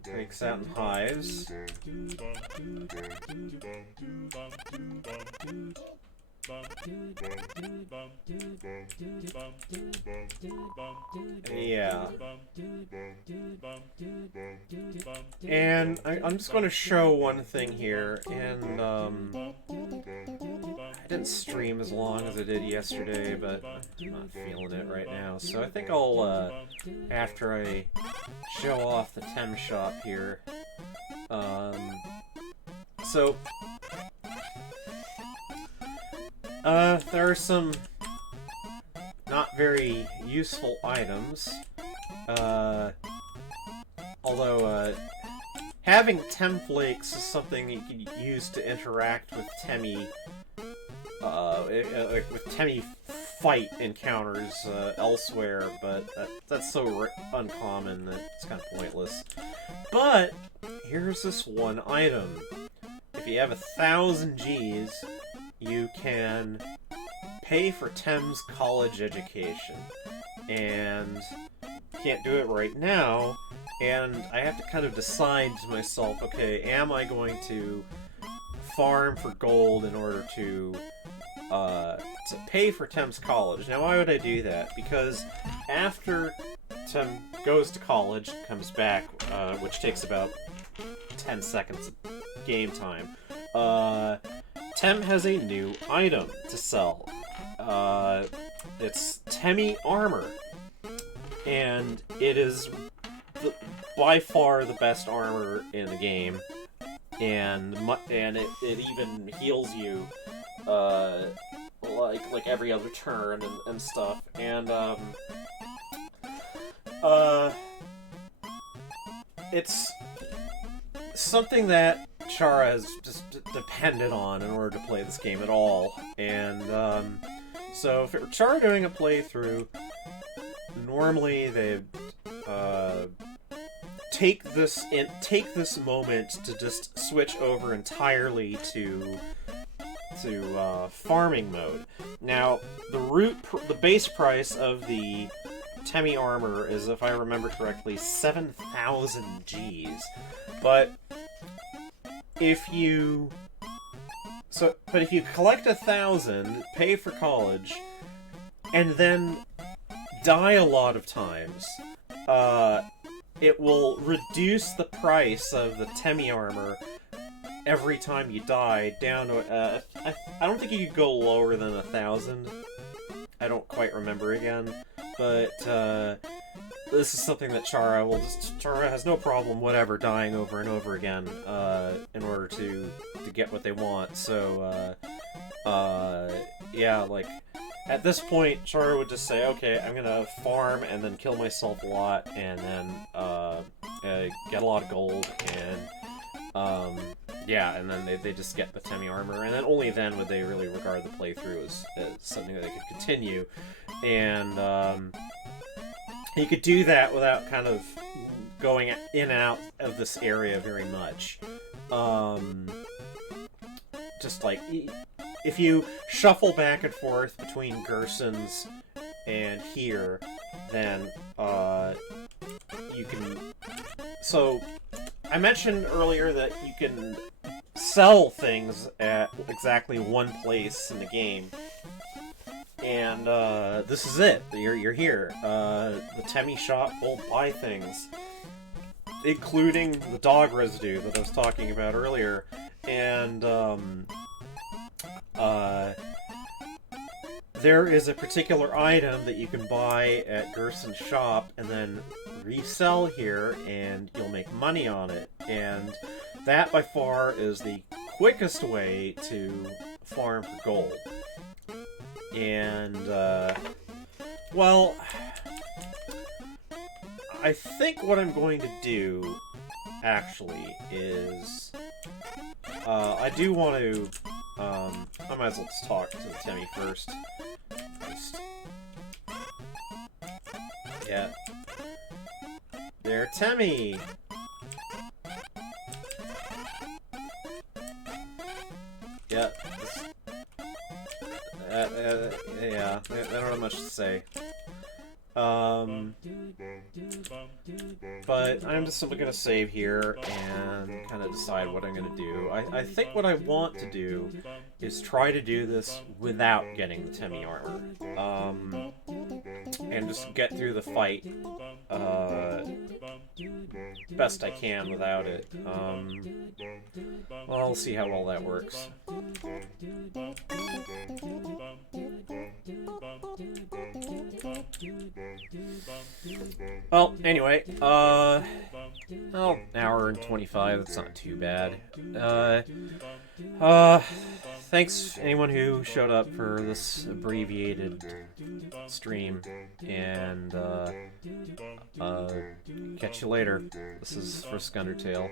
Takes out in hives. Yeah. And I'm just going to show one thing here, and I didn't stream as long as I did yesterday, but I'm not feeling it right now. So I think I'll, after I show off the Tem shop here, there are some not very useful items, although, having Tem Flakes is something you can use to interact with Temmie, with Temmie fight encounters, elsewhere, but that's so uncommon that it's kind of pointless. But, here's this one item. If you have 1,000 Gs, you can pay for Tem's college education. And can't do it right now, and I have to kind of decide to myself, okay, am I going to farm for gold in order to pay for Tem's college? Now, why would I do that? Because after Tem goes to college, comes back, which takes about 10 seconds of game time, Tem has a new item to sell. It's Temmie armor, and it is by far the best armor in the game, and it even heals you like every other turn and stuff, and it's something that Chara has just depended on in order to play this game at all, and so if it were Chara doing a playthrough, normally they'd take this moment to just switch over entirely to farming mode. Now, the base price of the Temmie armor is, if I remember correctly, 7,000 Gs. But if you collect 1,000, pay for college, and then die a lot of times, it will reduce the price of the Temmie armor every time you die down to, I don't think you could go lower than 1,000. I don't quite remember again, but this is something that Chara has no problem, whatever, dying over and over again, in order to get what they want. So, yeah, like, at this point, Chara would just say, okay, I'm gonna farm and then kill myself a lot, and then, get a lot of gold, and, yeah, and then they just get the Temmie armor, and then only then would they really regard the playthrough as something that they could continue. And, you could do that without kind of going in and out of this area very much. Just like, if you shuffle back and forth between Gerson's and here, then, you can... So, I mentioned earlier that you can sell things at exactly one place in the game. And, this is it. You're here. The Temmie shop will buy things, including the dog residue that I was talking about earlier. And, there is a particular item that you can buy at Gerson's shop and then resell here, and you'll make money on it. And that, by far, is the quickest way to farm for gold. And, well, I think what I'm going to do, actually, is, I do want to, I might as well just talk to the Temmie first. Yeah. There, Temmie! Yeah. Yeah, I don't have much to say. But but I'm just simply going to save here and kind of decide what I'm going to do. I think what I want to do is try to do this without getting the Temi armor. And just get through the fight best I can without it. Well, we'll see how well that works. Well, anyway, well, an hour and 25, that's not too bad. Thanks anyone who showed up for this abbreviated stream, and, catch you later. This is Frisk Undertale.